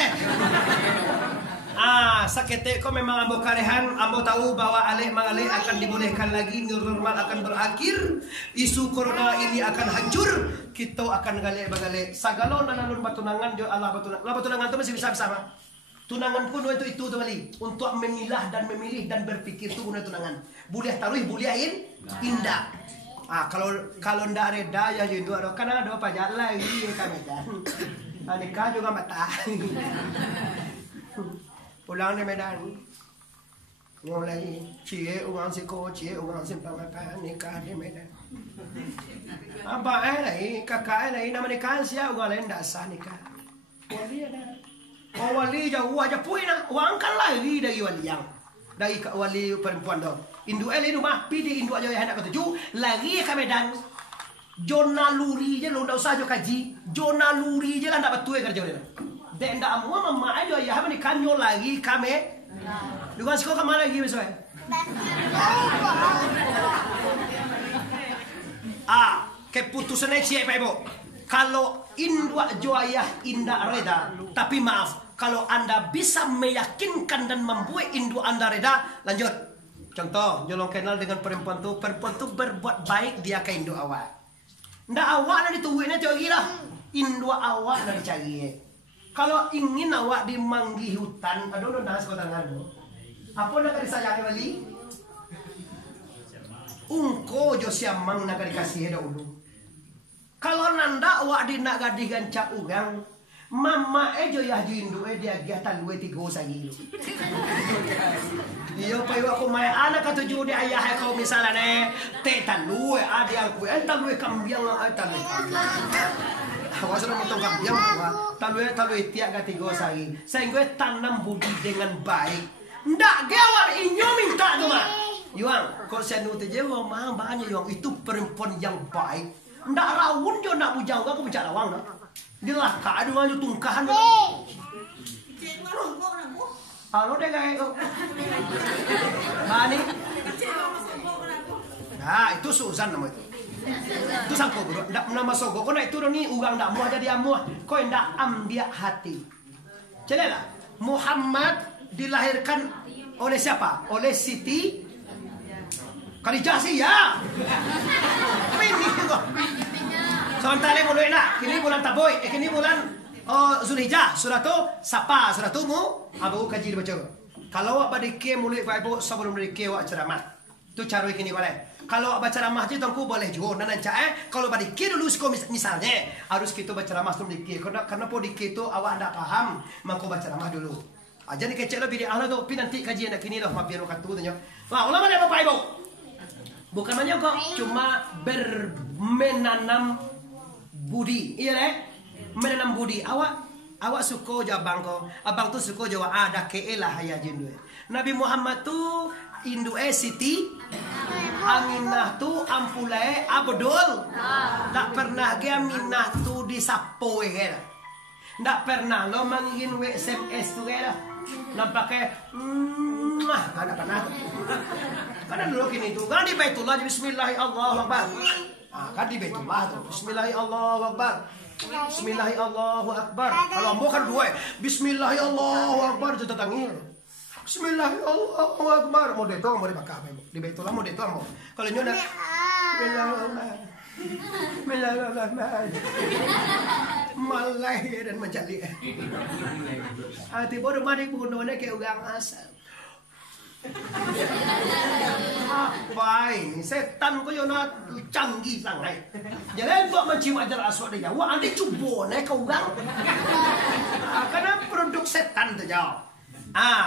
Sakete kau memang ambo karehan, ambo tahu bahwa alih mengalih akan dibolehkan lagi, new normal akan berakhir, isu corona ini akan hancur, kita akan gale-bagale. Sagalon dan alun batunangan jo Allah batunangan. Allah batunangan itu masih bisa bersama. Tunangan pun itu tuh kali untuk memilah dan memilih dan berpikir itu guna tunangan. Boleh taruh, boleh indah. Kalau ndak reda ya itu ada karena ada apa jalan lagi kami kan. Nikah juga mata. Pulang di Medan. Mulai cie orang siko, cie orang simpang apa nikah di Medan. Apa lagi kakak lagi nama nikah siapa orang lain dah sah nikah. Wali ada. Wali jauh aja puina, uang kan lagi dari wali yang dari wali perempuan tu. Indu ini rumah pidi indu aja yang hendak ketujuh lagi ke Medan. Jona luri je lo ndak usah jo kaji. Jona luri je lah ndak betul kerja dia. Dek ndak amua mama aja ya apa ni kanyo lagi kame. Duga siko kemana lagi besok? Keputusannya siapa ibu? Kalau indua jo ayah indah reda, tapi maaf, kalau anda bisa meyakinkan dan membuat induk anda reda, lanjut. Contoh, nyolong kenal dengan perempuan tu berbuat baik dia ke induk awak. Ndak awak nak dituwiknya teori lah. Induk awak nak dicari. Kalau ingin awak dimanggi hutan, aduh dah sekolah tangan. Apa nak disayangi balik? Ungko jo siamang nak dikasih dahulu. Kalau nanda awak di nak gadih gancak ugang, mama ejo ya jindu dia giatan dua tiga sagi. Iyo payu aku mai anak ketujuh di ayah kau misalnya te talue adi aku talue kambiang talue. Awas sudah potong kambiang talue tiak ketiga sagi. Sehingga tanam budi dengan baik. Ndak gawar inyo minta tu mah. Yuang, kau saya nuti je mah banyak yuang itu perempuan yang baik. Ndak rawun jo nak bujang aku bicara lawang dah. Dilah ka adu maju tungkahan. Halo deh guys. Mani. Nah, itu Susan nama itu. Itu sangko bro. Ndak nama sogo. Kau nak itu ni ugang ndak mau jadi amuah. Kau ndak ambil hati. Celalah. Muhammad dilahirkan oleh siapa? Oleh Siti Khadijah sih ya. Ini kok. Sementara mulai nak. Kini bulan Taboy. Kini bulan Zulhijjah. Surah tu Sapa. Surah tu mu abu kaji dibaca. Kalau awak badike mulai ibu sebelum badike awak ceramah. Tu cara kini boleh. Kalau awak baca ceramah je tangku boleh juga. Nanti kalau badike dulu misalnya harus kita baca ceramah sebelum dike. Karena po dike tu awak ndak paham, maka baca ceramah dulu. Jadi kecek lebih di ahla tu. Pi nanti kajian nak kini dah mampir kat tu tanya. Wah, ulama dia apa ibu? Bukan hanya kok cuma menanam budi, iya deh, menanam budi. Awak suka je abang tu suka je ada keelah ayah jendue. Nabi Muhammad tu indue Siti Aminah tu ampulai Abdul. Tak pernah ke Aminah tu disapo ke. Tak pernah lo mangin SMS tu ke dah. Nampaknya kadang-kadang karena dulu kini itu kan di Baitullah Bismillahirrahmanirrahim. Kan di Baitullah tu Bismillahirrahmanirrahim. Kalau ambo kan dua Bismillahirrahmanirrahim itu tangil. Bismillahirrahmanirrahim. Mau deto mau dibakar di Baitullah mau deto ambo. Kalau nyonya Bismillahirrahmanirrahim. Malai dan mencari. Hati bodoh mari bunuhnya kayak ugang asal. Apa ini setan kau yang canggih sangat. Jangan buat macam ajar aswad dia. Wah anda cuba kau ugang. Karena produk setan tu jauh.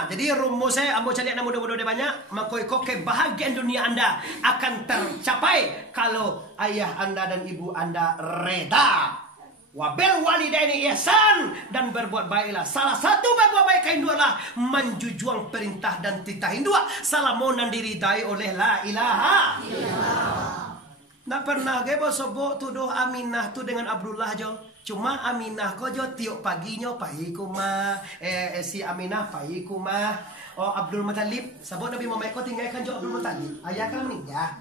Jadi rumusnya ambo cari anak muda-muda banyak, maka kebahagiaan dunia anda akan tercapai kalau ayah anda dan ibu anda reda. Wabil walidaini ihsan dan berbuat baiklah. Salah satu berbuat baik kain dua lah menjujuang perintah dan titah dua. Salamonan diridai oleh la ilaha illallah. Tak pernah gebo sobok tuduh Aminah tu dengan Abdullah jo. Cuma Aminah ko jo tiok paginya pai kuma si Aminah pai kuma Abdul Muttalib. Sabot Nabi Muhammad ko tinggalkan jo Abdul Muttalib. Ayah kan meninggal.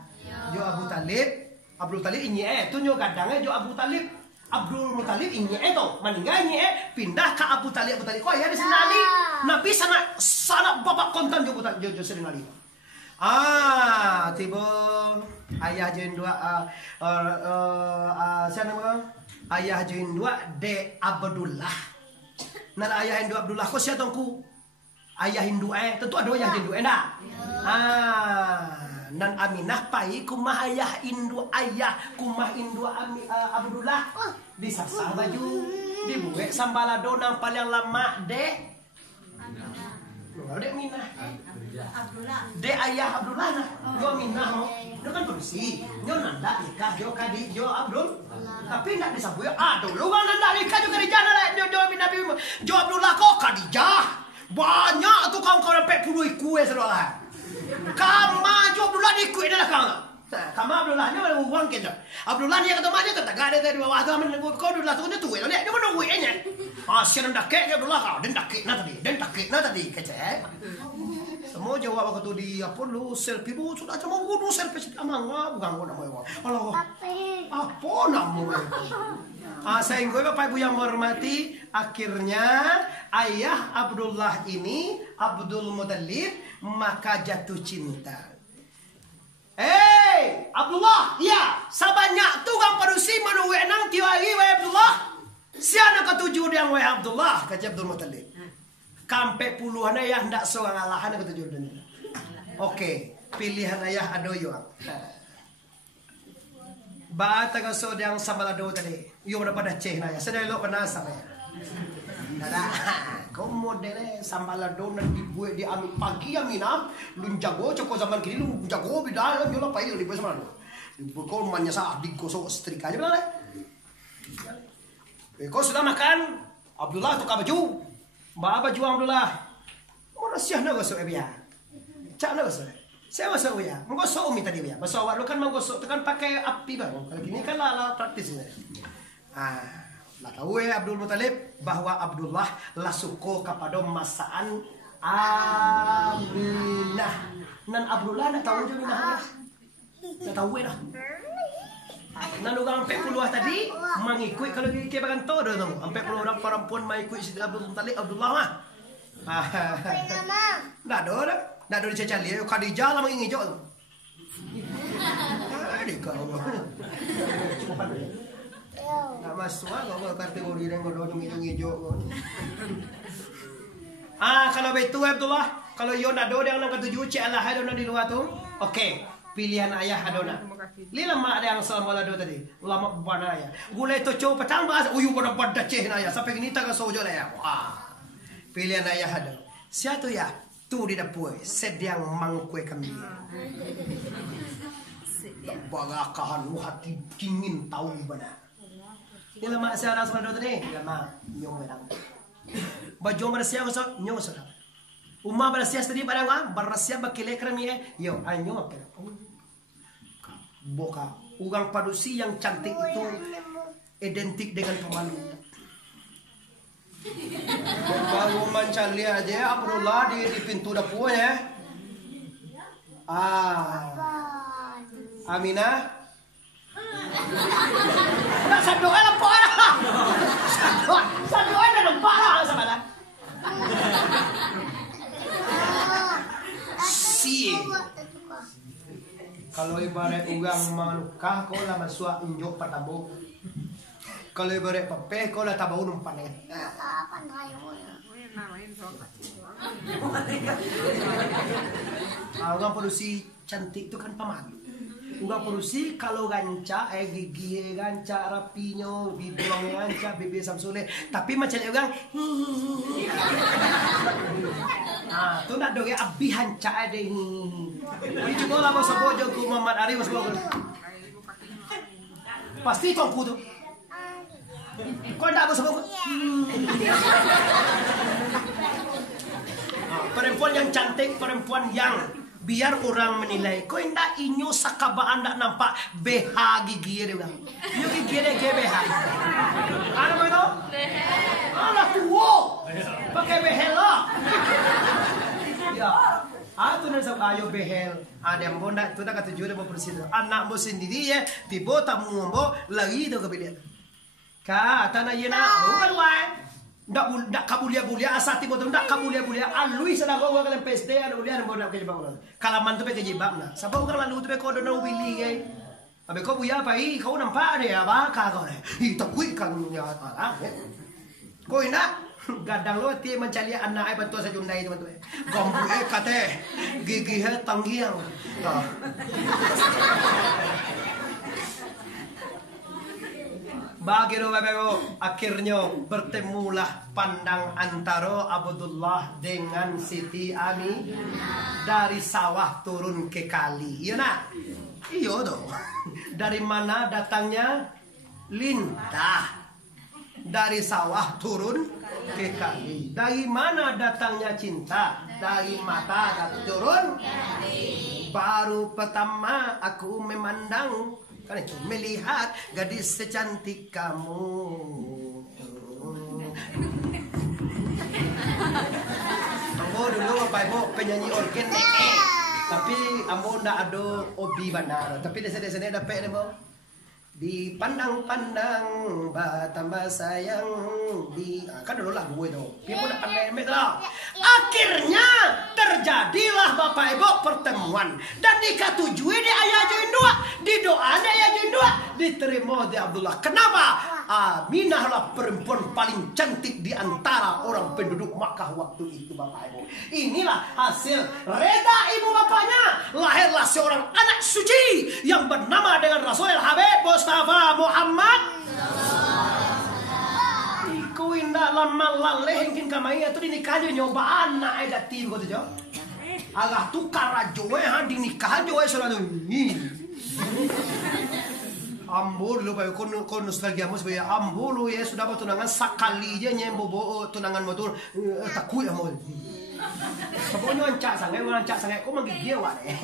Jo Abdul Talib ini tu nyo gadangnya jo Abu Talib. Abdul Muttalib ini itu meninggal ini pindah ke Abu Talib. Kok ya di sini Ali Nabi sana bapak kontan juga sering Ali. Tiba ayah jendua siapa nama ayah jendua de Abdullah. Nala ayah Hindu Abdullah kok siapa tongku ayah Hindu tentu ada ayah Hindu enggak. Nan Aminah pai kumah ayah Hindu ayah kumah Hindu Abdullah disasar baju dibuat sambalado nang paling lama dek Minah dek ayah Abdullah nah yo Minah mau itu kan polisi yo nanda nikah yo kadi yo Abdul tapi ndak disabui dulu kan nanda nikah juga di jana lah yo Nabi yo Abdullah kok Khadijah banyak tuh kawan-kawan sampai puluh kue sedolah. Kamu maju Abdullah di kuih dah kau. Nah, kamu Abdullahnya mana uang kita? Abdullah dia ketemu aja tetangga ada dari bawah tu aman kau Abdullah tu tu dia mana uang nya? Siapa nak kek Abdullah kau dan tak kek tadi kecek. Semua jawab waktu di apa lu selfie bu sudah cuma guru selfie amang bukan gua nama orang. Allah. Apa nama? Sehingga Bapak Ibu yang menghormati, akhirnya ayah Abdullah ini Abdul Muttalib maka jatuh cinta. Abdullah, iya, sabanyak tukang padusi manu wenang tiwagi wa Abdullah. Siapa ketujuh yang wa Abdullah kata Abdul Muttalib. Kampe puluhan ayah ndak seorang alahan ketujuh dunia. Oke, pilihan ayah adoyo. Ba taga so yang sabalado tadi. Yo udah pada ceh naya. Sedai lo pernah sama ya. Nada. Kau modelnya sambalado nan dibuat di amin pagi amina. Lun jago coko zaman kini lun jago bidal yo lah pai di pasar lo. Kau manyasa adik gosok setrika aja benar. Kau sudah makan? Abdullah tukar baju. Ba baju Abdullah. Mana siah nak gosok ya? Cak nak gosok. Saya gosok ya, menggosok umi tadi ya. Bahasa awak lu kan menggosok, tu kan pakai api bang. Kalau gini kan lah praktis ini. Lah tahu ya Abdul Muttalib bahwa Abdullah lah suko kepada masaan Aminah. Nan Abdullah nak tahu je Aminah. Nak tahu dah. Nan orang 40 tadi mengikut kalau kita bagan tahu dah tu. 40 orang perempuan mengikut si Abdul Muttalib Abdullah mah. Dah ada dah. Dah ada dicecali, Khadijah lah mengingi jok tu. Adik kau. Nak masuk kau kategori yang kau dong mengingi jok. Kalau betul Abdullah, kalau yo nak do yang nak ketujuh cek Allah ada di luar tu. Okey, pilihan ayah adona. Lila mak ada yang salam balado tadi. Ulama bana ya. Gulai to cow petang bahas uyu pada pada ceh na ya. Sampai gini tak sojo lah ya. Wah. Pilihan ayah ada. Siapa ya? Tu di dapur sedang mangkue kambing. Bagakahan hati dingin tahu mana. Ini lama saya rasa pada tadi. Lama nyong berang. Baju bersiap besok nyong sudah. Umma bersiap tadi barang ah bersiap bakile kerami yo anyong apa? Boka ugang padusi yang cantik itu identik dengan pemalu. Baru mencari aja Abdullah di pintu dapur ya. Aminah. Nak sadoa lampak lah. Sadoa dah lampak lah sama dah. Si. Kalau ibarat ugang malukah kau lah masuk unjuk patabu. Kalau ibarat papeh kau lah tabau numpan ya. Ugang produksi cantik itu kan pemalu. Ugang produksi kalau ganca gigi ganca rapinya, bibirong ganca, bibir samsule. Tapi macam ugang. Tu nak dong ya abi hanca ada ini. Ini juga lah masa bojo ku Muhammad Arif masa bojo. Pasti tongku tu. Kau tak apa sebab perempuan yang cantik, perempuan yang biar orang menilai. Kau indah inyo sakabaan tak nampak BH gigi dia bilang. Inyo gigi dia ke BH. Apa itu? Alah tua. Pakai behel lah. Ya. Tu nak sebab ayo behel. Ada yang bonda tu nak kata jujur berpersis. Anak mu sendiri ya, tiba tak mumbo lagi tu kebilian. Kata na yena, bukan wai. Ndak kabulia-bulia asati botom ndak kabulia-bulia alui sana go kalian PSD ada ulia dan bodak ke jebak. Kalaman tu pe ke jebak na. Sabab orang lalu tu pe ko do na ubili ke. Abe ko buya pa i kau nampak dia ba ka ko ne. I takui kan ya ala. Ko ina gadang lo ti mencari anak ai bantu sajundai teman-teman. Gombu kate gigi he tanggiang. Bagi Bapak akhirnya bertemulah pandang antara Abdullah dengan Siti Ami dari sawah turun ke kali. Iya nak? Iya dong. Dari mana datangnya? Lintah. Dari sawah turun ke kali. Dari mana datangnya cinta? Dari mata turun. Baru pertama aku memandang, kan itu, melihat gadis secantik kamu. Ambo dulu Bapak Ibu penyanyi organ tapi ambo ndak ada hobi benar. Tapi desa-desa ini ada pe Bo. Dipandang-pandang tambah sayang kan dulu lagu itu. Dia pun pandai lah. Akhirnya terjadilah Bapak Ibu pertemuan dan dikatujui di ayah join dua, di doa di ayah join dua, diterima di Abdullah. Kenapa? Aminah lah perempuan paling cantik di antara orang penduduk Makkah waktu itu Bapak Ibu. Inilah hasil reda ibu bapaknya. Lahirlah seorang anak suci yang bernama dengan Rasul Habib Mustafa Muhammad. Iku indah lama laleh hingkin kamai atau dinikah aja nyoba anak ada tim kau tu jo. Agak tukar aja dinikah aja selalu ini. Ambo dulu Pak kon nostalgia mo sebagai ambo lu ya sudah tunangan sekali aja nyembo tunangan motor takut ya mo. Pokoknya ancak sangai, orang ancak sangai, kau manggil dia wak deh.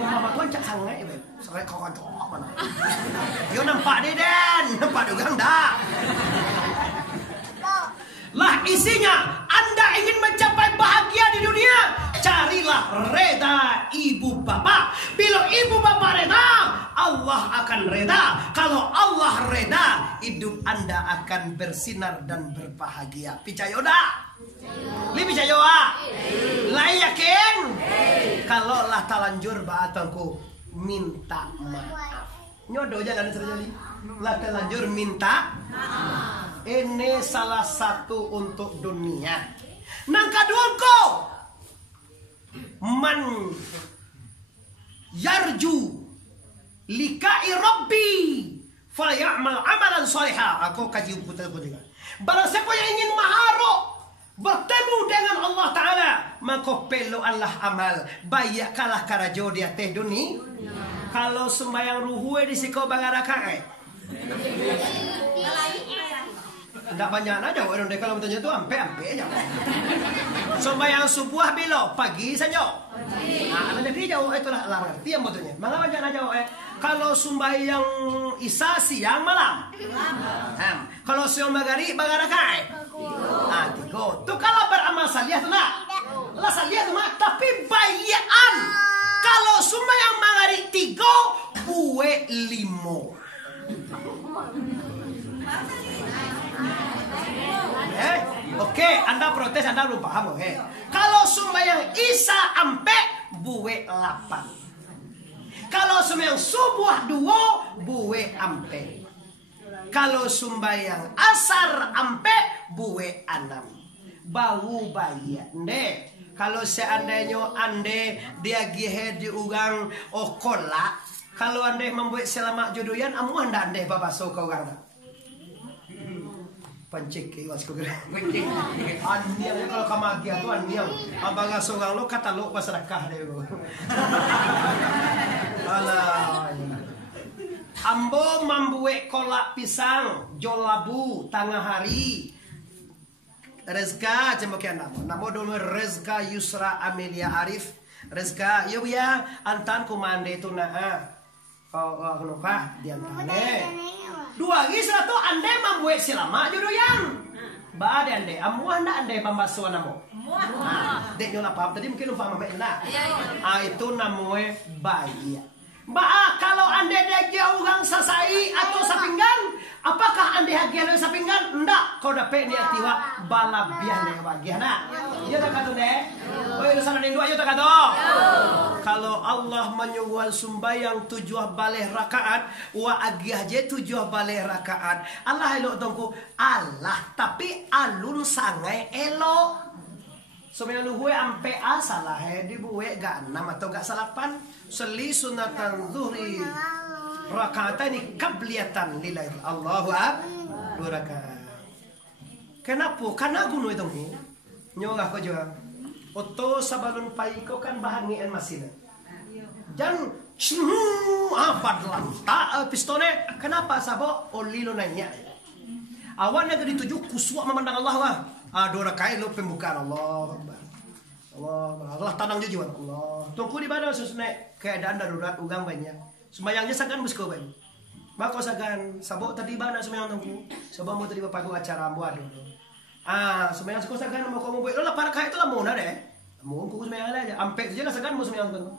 Mama tu ancak sangai, sangai kau kacau mana? Dia nampak dia dan nampak dia orang dah. Lah isinya, Anda ingin mencapai bahagia di dunia, carilah reda ibu bapak. Bila ibu bapak reda, Allah akan reda. Kalau Allah reda, hidup Anda akan bersinar dan berbahagia. Percaya tak? Lebih percaya tak? Lah yakin? Kalau lah talanjur batangku minta maaf. Nyodo jangan terjadi. Lah talanjur minta maaf. Ini salah satu untuk dunia. Nang kedua ko man yarju likai rabbi falyamal amalan salihah. Aku kaji putar ketiga. Barang siapa yang ingin mengharap bertemu dengan Allah Ta'ala, maka perlu Allah amal. Bayak kalah karajo di atas dunia. Kalau sembahyang ruhu di siko bangarakai. Tidak banyak aja orang dek kalau bertanya tu ampe aja. Sembahyang subuh bila pagi saja. Nah, ada dia jauh itulah larang. Tiang betulnya. Mangga banyak aja kalau sembahyang isya siang malam. Kalau siang maghrib bagarakai. Ah, tiga. Tu kalau beramal salih tu nak. Lah salih tu mak tapi bayan. Kalau sembahyang maghrib 3, buwe 5. Oke, Anda protes, Anda belum paham, oke. Kalau sembahyang isya ampe buwe 8. Kalau sembahyang subuh 2 buwe ampe. Kalau sembahyang asar ampe buwe 6. Bau bayi ande. Kalau seandainya ande dia gihe di ugang okola, kalau ande membuat selamat jodohan, amu anda ande babaso kau orang. Pancik iwas ko gara. Aniang kalau kamagia tu aniang. Abaga sorang lo kata lo masyarakat deh. Alah. Ambo membuat kolak pisang jolabu tengah hari. Rezka cembokian namo dulu Rezka Yusra Amelia Arif. Rezka yo ya antan kumande tu naa. Kenapa diantane? Dua gisra tu ande membuat selama jodoh yang baade ande amu ande pembaso namo. Dek nyola paham tadi mungkin lupa mamek nak. Itu namanya bayi. Kalau ande dia orang sasai atau sapinggan, apakah ande hagia dari sapinggan? Enggak. Kau dapat dia tiwa balabiah nih bagian nak. Iya tak kata deh. Oh itu sana dua iya tak kata. Kalau Allah menyuguhan sembahyang 7 balik rakaat, wa agiah je 7 balik rakaat. Allah elok tongku Allah, tapi alun sangai elok. Sembahyang luhue ampe salah di buwe gak 6 atau gak 8. Seli sunatan zuhri rakaatani qabliyatan lillahi Allahu akbar 2 rakaat. Kenapa? Karena gunung itu nyogah ko juga. Oto sabalun pai ko kan bahangian masina. Jan badlang ta pistone kenapa sabo olilo nanya. Awan yang dituju kuswa memandang Allah wah. 2 rakaat lo pembukaan Allah. Allah tanang jujur Allah. Tungku di mana susnek keadaan darurat ugang banyak. Sembayangnya sakan busko banyak. Maka sakan sabok tadi bana sembayang tungku. Sebab mau tadi bapak acara buat dulu. Sembayang suko sakan mau kamu buat. Lah para kaya itu lah mau deh. Mau aku sembayang aja. Ampe saja lah sakan mau sembayang tungku.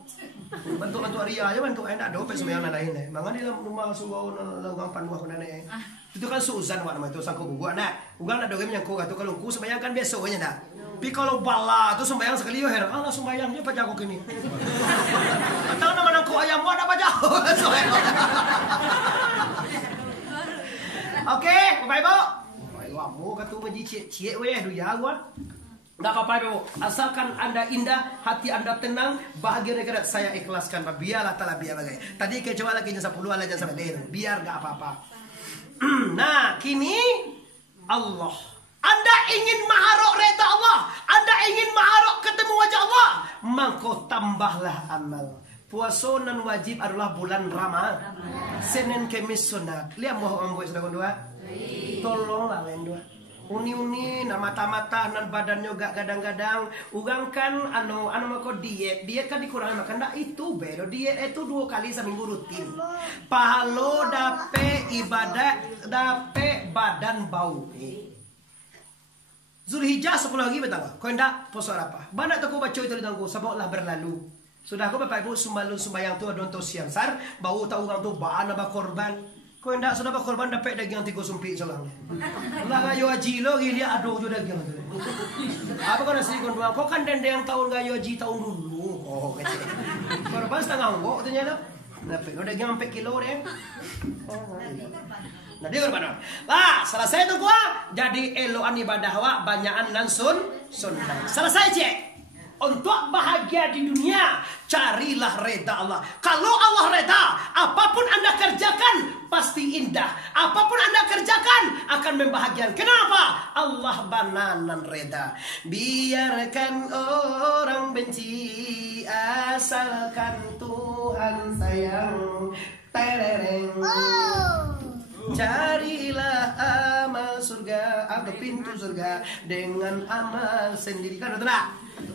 Bantu Arya aja bantu enak dope sembayang lain deh. Mangan di rumah suwau ugang panbuah kuna nih. Itu kan suzan wak nama itu sangko bubuak nak. Ugang nak doge menyangko atau kalau ku sembayang kan biasa aja dah. Tapi kalau bala tu sembayang sekali yo heran. Allah sembayangnya apa jago kini. Tahu nama nangko ayam buat apa jago. Oke, Bapak Ibu. Kamu kata menji cie weh du ya gua. Enggak apa-apa Ibu. Asalkan Anda indah, hati Anda tenang, bahagia negara saya ikhlaskan. Biarlah taala biar bagai. Tadi kecoba lagi jam 10 aja sampai leh. Biar enggak apa-apa. Nah, kini Allah. Anda ingin maharok reda Allah, Anda ingin maharok ketemu wajah Allah, maka tambahlah amal. Puasa nan wajib adalah bulan Ramadan. Senin Kamis sunat. Lihat mau ambil sudah dua. Tolonglah lain dua. Uni na mata-mata nan badannya gak kadang-kadang ugangkan anu mako diet kan dikurangi makan. Nah itu beda, diet itu 2 kali seminggu rutin. Pahalo dape ibadah dape badan bau. Zulhijjah 10 lagi betapa. Kau hendak poso apa? Banyak tu kau baca itu ditangku. Sebablah berlalu. Sudah kau Bapak Ibu sembayang tu ada untuk siang sar. Bau tahu orang tu bahan apa korban. Kau hendak sudah apa korban dapat daging 3 sumpit solang. Lah gayo haji lo dia aduh tu daging tu. Apa kau nasi kau dua? Kau kan denda yang tahun gayo haji tahun dulu. Oh kecil. Korban setengah ngok tu nyala. Dapat kau daging 4 kilo deh. Nah dia korban. Lah selesai tu gua. Jadi eloan ibadah wa banyakan nan sunnah. Selesai cek. Untuk bahagia di dunia, carilah reda Allah. Kalau Allah reda, apapun Anda kerjakan pasti indah. Apapun Anda kerjakan akan membahagiakan. Kenapa? Allah bananan reda. Biarkan orang benci, asalkan Tuhan sayang. Terereng. Carilah amal surga atau pintu surga dengan amal sendiri. Kan betul?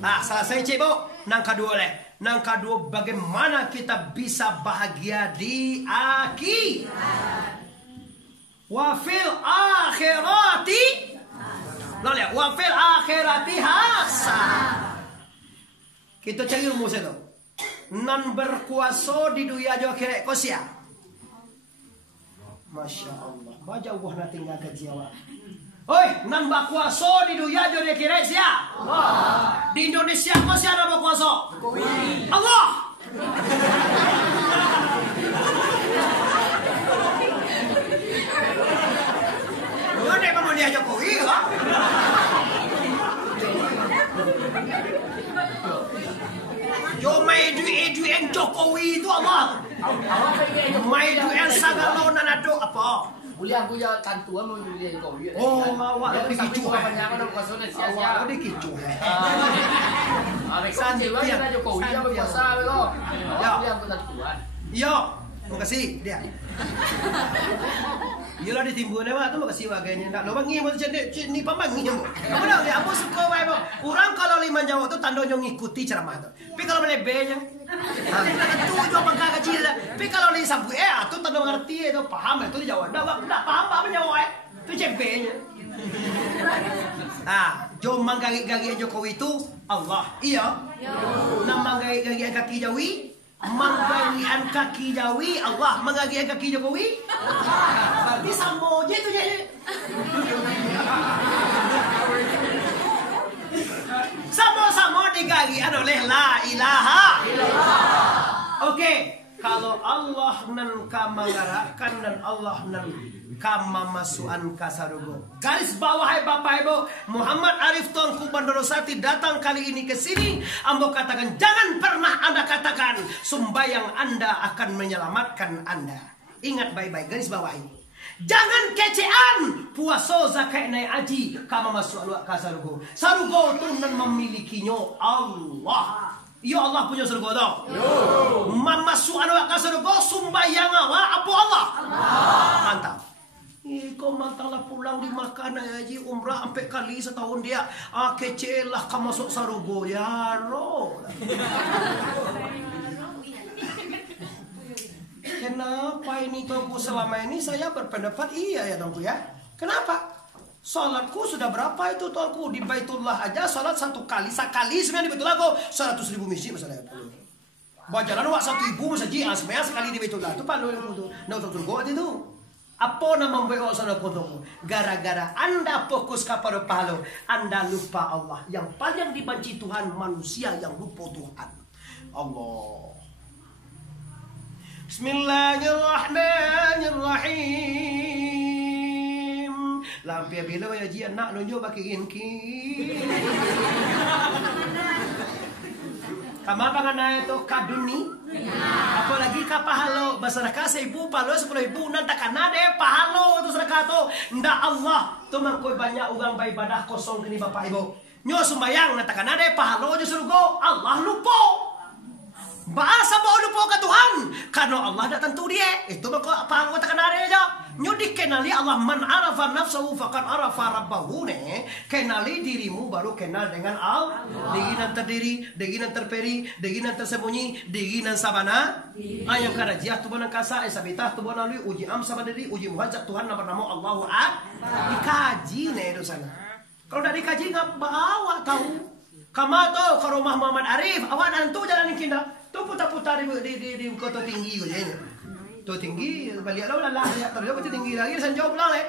Selesai cik bu. Nang kedua leh. Nang kedua bagaimana kita bisa bahagia di akhirat. Wafil akhirati. Lo lihat. Wafil akhirati hasan. Kita cari rumus itu. Nan berkuasa di dunia jo akhirat kosia. Masya Allah. Baca buah na tinggal kejiwa. Oi, nan berkuasa di dunia jo akhirat sia. Di Indonesia kau siapa yang berkuasa? Allah. Lu ni memang dia Jokowi lah. Jo mai duit yang Jokowi itu Allah. Mai duit yang sagalo nan ado apa? Kuliah aku ya tantuan mau kuliah Jokowi. Oh, awak lebih kicu. Banyak kuasa sia-sia. Lebih kicu. Sandiwan kita Jokowi yang berkuasa lo. Ya. Kuliah aku tantuan. Yo, makasih dia. Yalah ditimbun lewat tu makasih waganya. Nak lo bangi macam ni pamangi mo. Kamu dah ya apa suka wae mo. Orang kalau lima Jawa tu tandanya ngikuti ceramah tu. Tapi kalau melebehnya tu jo bangka kecil. Tapi kalau ni sampai tu tanda ngerti itu paham itu di Jawa. Dah paham apa Jawa tu cempenya. Jo manggagi Jokowi itu Allah. Iya. Nama gagi kaki Jawi. Menggagian kaki Jawi Allah, menggagian kaki Jokowi. Berarti sama aja itu jadi. Sama-sama digagian oleh la ilaha illallah. Oke, kalau Allah nan kamangarakan dan Allah nan kama masukan kasarugo. Garis bawah hai Bapak Ibu, Muhammad Arif Tuanku Bandorosati datang kali ini ke sini. Ambo katakan jangan pernah Anda katakan sembahyang Anda akan menyelamatkan Anda. Ingat baik-baik garis bawah ini. Jangan kecean puasa zakat naik haji kama masukan kasarugo. Sarugo itu nan memilikinya Allah. Ya Allah punya surga tu. Mama suan awak ka surga sembahyang awak apa Allah? Mantap. Kau mantanglah pulang di makan haji umrah sampai kali setahun dia. Kecil lah kau masuk sarugo ya roh. Kenapa ini tuanku selama ini saya berpendapat iya ya tuanku ya. Kenapa? Salatku sudah berapa itu tuanku di Baitullah aja salat sekali sebenarnya di Baitullah kok 100.000 masjid masalahnya. Bajalan wak 1.000 masjid sebenarnya sekali di Baitullah itu palu yang itu. Nah tuanku itu. Apa nama membawa sana kontomu? Gara-gara Anda fokus kepada pahala, Anda lupa Allah. Yang paling dibenci Tuhan manusia yang lupa Tuhan. Allah. Bismillahirrahmanirrahim. Lampir bila ya ji anak nunjuk pakai inki. Kama panganay itu kaduni. Apalagi ka pahalo basaraka sa ibu palo 10.000 nanti kanade pahalo itu sedekah to ndak Allah tu mangkoy banyak orang beribadah kosong kini bapak ibu nyo sumbayang nanti kanade pahalo je surga Allah lupa bahasa mau lupa ke Tuhan karena Allah dah tentu dia itu maka pahalo tak kanade aja nyo dikenali Allah man arafa nafsahu faqad arafa rabbahu ne kenali dirimu baru kenal dengan Allah dengan terdiri dengan terperi dengan tersembunyi dengan sabana ayam karajiah tu bonang kasa sabitah tu bonang lui uji am sabadiri uji muhajat Tuhan nama Allahu dikaji ne itu sana kalau dah dikaji ngap bawa tahu kama to ke rumah Muhammad Arif awak nantu jalan kinda tu putar-putar di kota tinggi je tu tinggi balik lah ya terus betul tinggi lagi sanjau pulang leh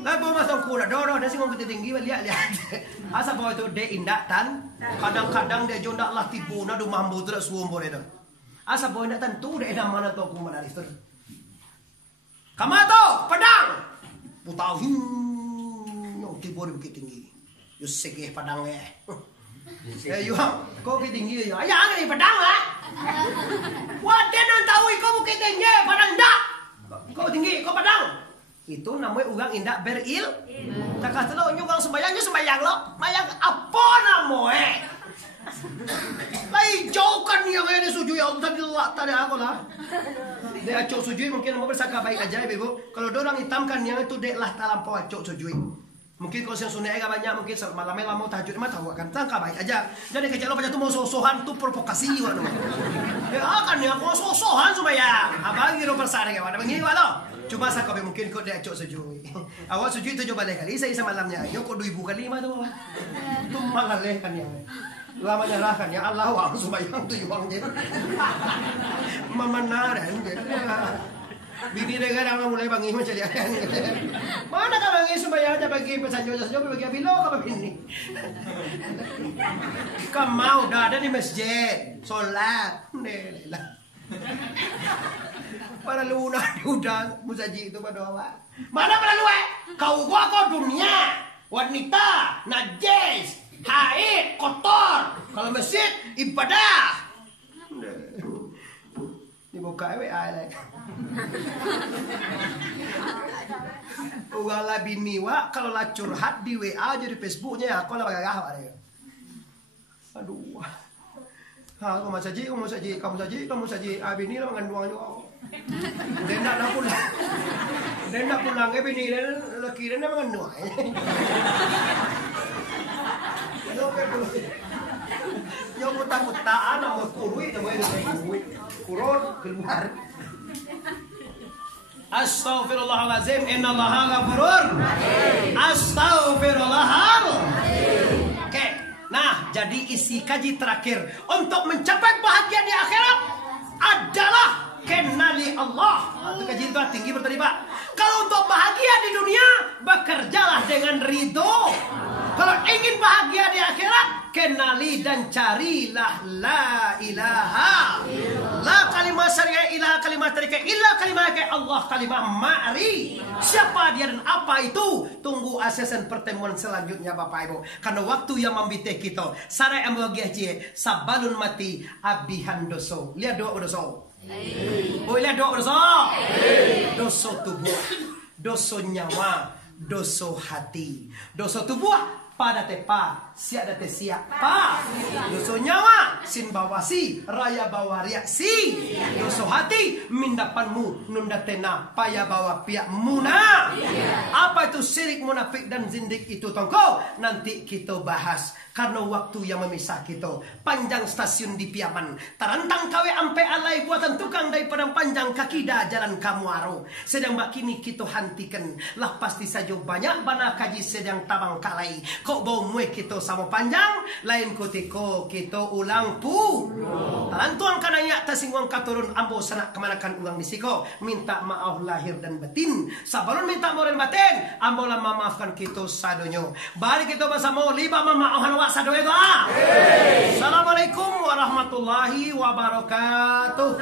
lah bawa masuk kuda doro dah singgung betul tinggi balik lihat asa bawa itu de indak tan kadang-kadang dia jondak lah tipu na du mambu tu dah suombor itu asa bawa indak tan tu de dah mana tu aku menarik tu kamato pedang putau nyong tipu di bukit tinggi yo segeh padang yo kau bukit tinggi yo ayah ni pedang lah wadah nan tahu kau bukit tinggi padang dak kau tinggi kau padang itu namanya orang indak beril tak kata lo orang sembayang lo mayang apa namanya lai jauhkan yang ada sujud ya Allah tadi aku lah dia acok sujud mungkin mau bersaka baik aja ibu kalau orang hitamkan yang itu dek lah talampau acok sujud mungkin kalau yang sunai agak banyak mungkin malamnya lama tahajud mah tahu kan tangka baik aja jadi kerja lo baca tu mau sosohan tu provokasi kan kan ya mau sosohan supaya abang giro bersara ya ada begini lo coba sakabe mungkin kau dia acok sujud awak sujud 7 kali saya malamnya yo kok 2.000 kali mah tu malaleh kan ya lama nyerahkan ya Allah wa supaya tu uang je memanaran bini negara orang mulai bangi macam dia. Mana kau bangi supaya aja bagi pesanjo-pesanjo bagi abilo kau begini. Kau mau dah ada di masjid, solat, nelah. Para luna udah musaji itu pada awak. Mana para luwe? Kau dunia, wanita, najis, haid, kotor. Kalau masjid ibadah. Dibuka WA lagi. Wala bini wa kalau lah curhat di WA aja di Facebooknya aku lah bagah ada. Aduh. Kamu saji. Bini lah mengandung juga. Dia nak pulang ke bini dia laki dia mengandung. Yang muta-mutaan sama kurui namanya kurui. Kurun keluar. Astaghfirullahalazim innallaha ghafurun. Astaghfirullahalazim. Oke. Nah, jadi isi kaji terakhir untuk mencapai bahagia di akhirat adalah kenali Allah. Itu kaji itu tinggi bertadi Pak. Kalau untuk bahagia di dunia, bekerjalah dengan ridho. Kalau ingin bahagia di akhirat, kenali dan carilah la ilaha la kalimat syariah ilaha kalimat tarikah illa kalimat Allah kalimah ma'ri. Siapa dia dan apa itu? Tunggu asesan pertemuan selanjutnya Bapak Ibu. Karena waktu yang membite kita. Sarai ambagia cie sabalun mati abihan doso. Lihat doa doso. Oh lihat doa doso. Doso tubuh, doso nyawa, doso hati. Doso tubuh pada tepa, siak date siak pa. Doso nyawa, sin bawasi, raya bawa reaksi. Doso hati, mindapanmu, nunda tena, paya bawa piak muna. Apa itu syirik, munafik dan zindik itu tongko? Nanti kita bahas. Karena waktu yang memisah kita. Panjang stasiun di Piaman. Tarantang kawe ampe alai buatan tukang daripada panjang kaki dah jalan kamuaro. Sedang bak kini kita hantikan. Lah pasti saja banyak bana kaji sedang tabang kalai. Kok bau mue kita sama panjang. Lain kutiko kita ulang pu. Tarantuang kananya tasingwang katurun ambo sanak kemanakan ulang disiko. Minta maaf lahir dan batin. Sabalun minta moral batin. Ambo lah memaafkan kita sadonyo. Balik kita bersama liba memaafkan Assalamualaikum warahmatullahi wabarakatuh.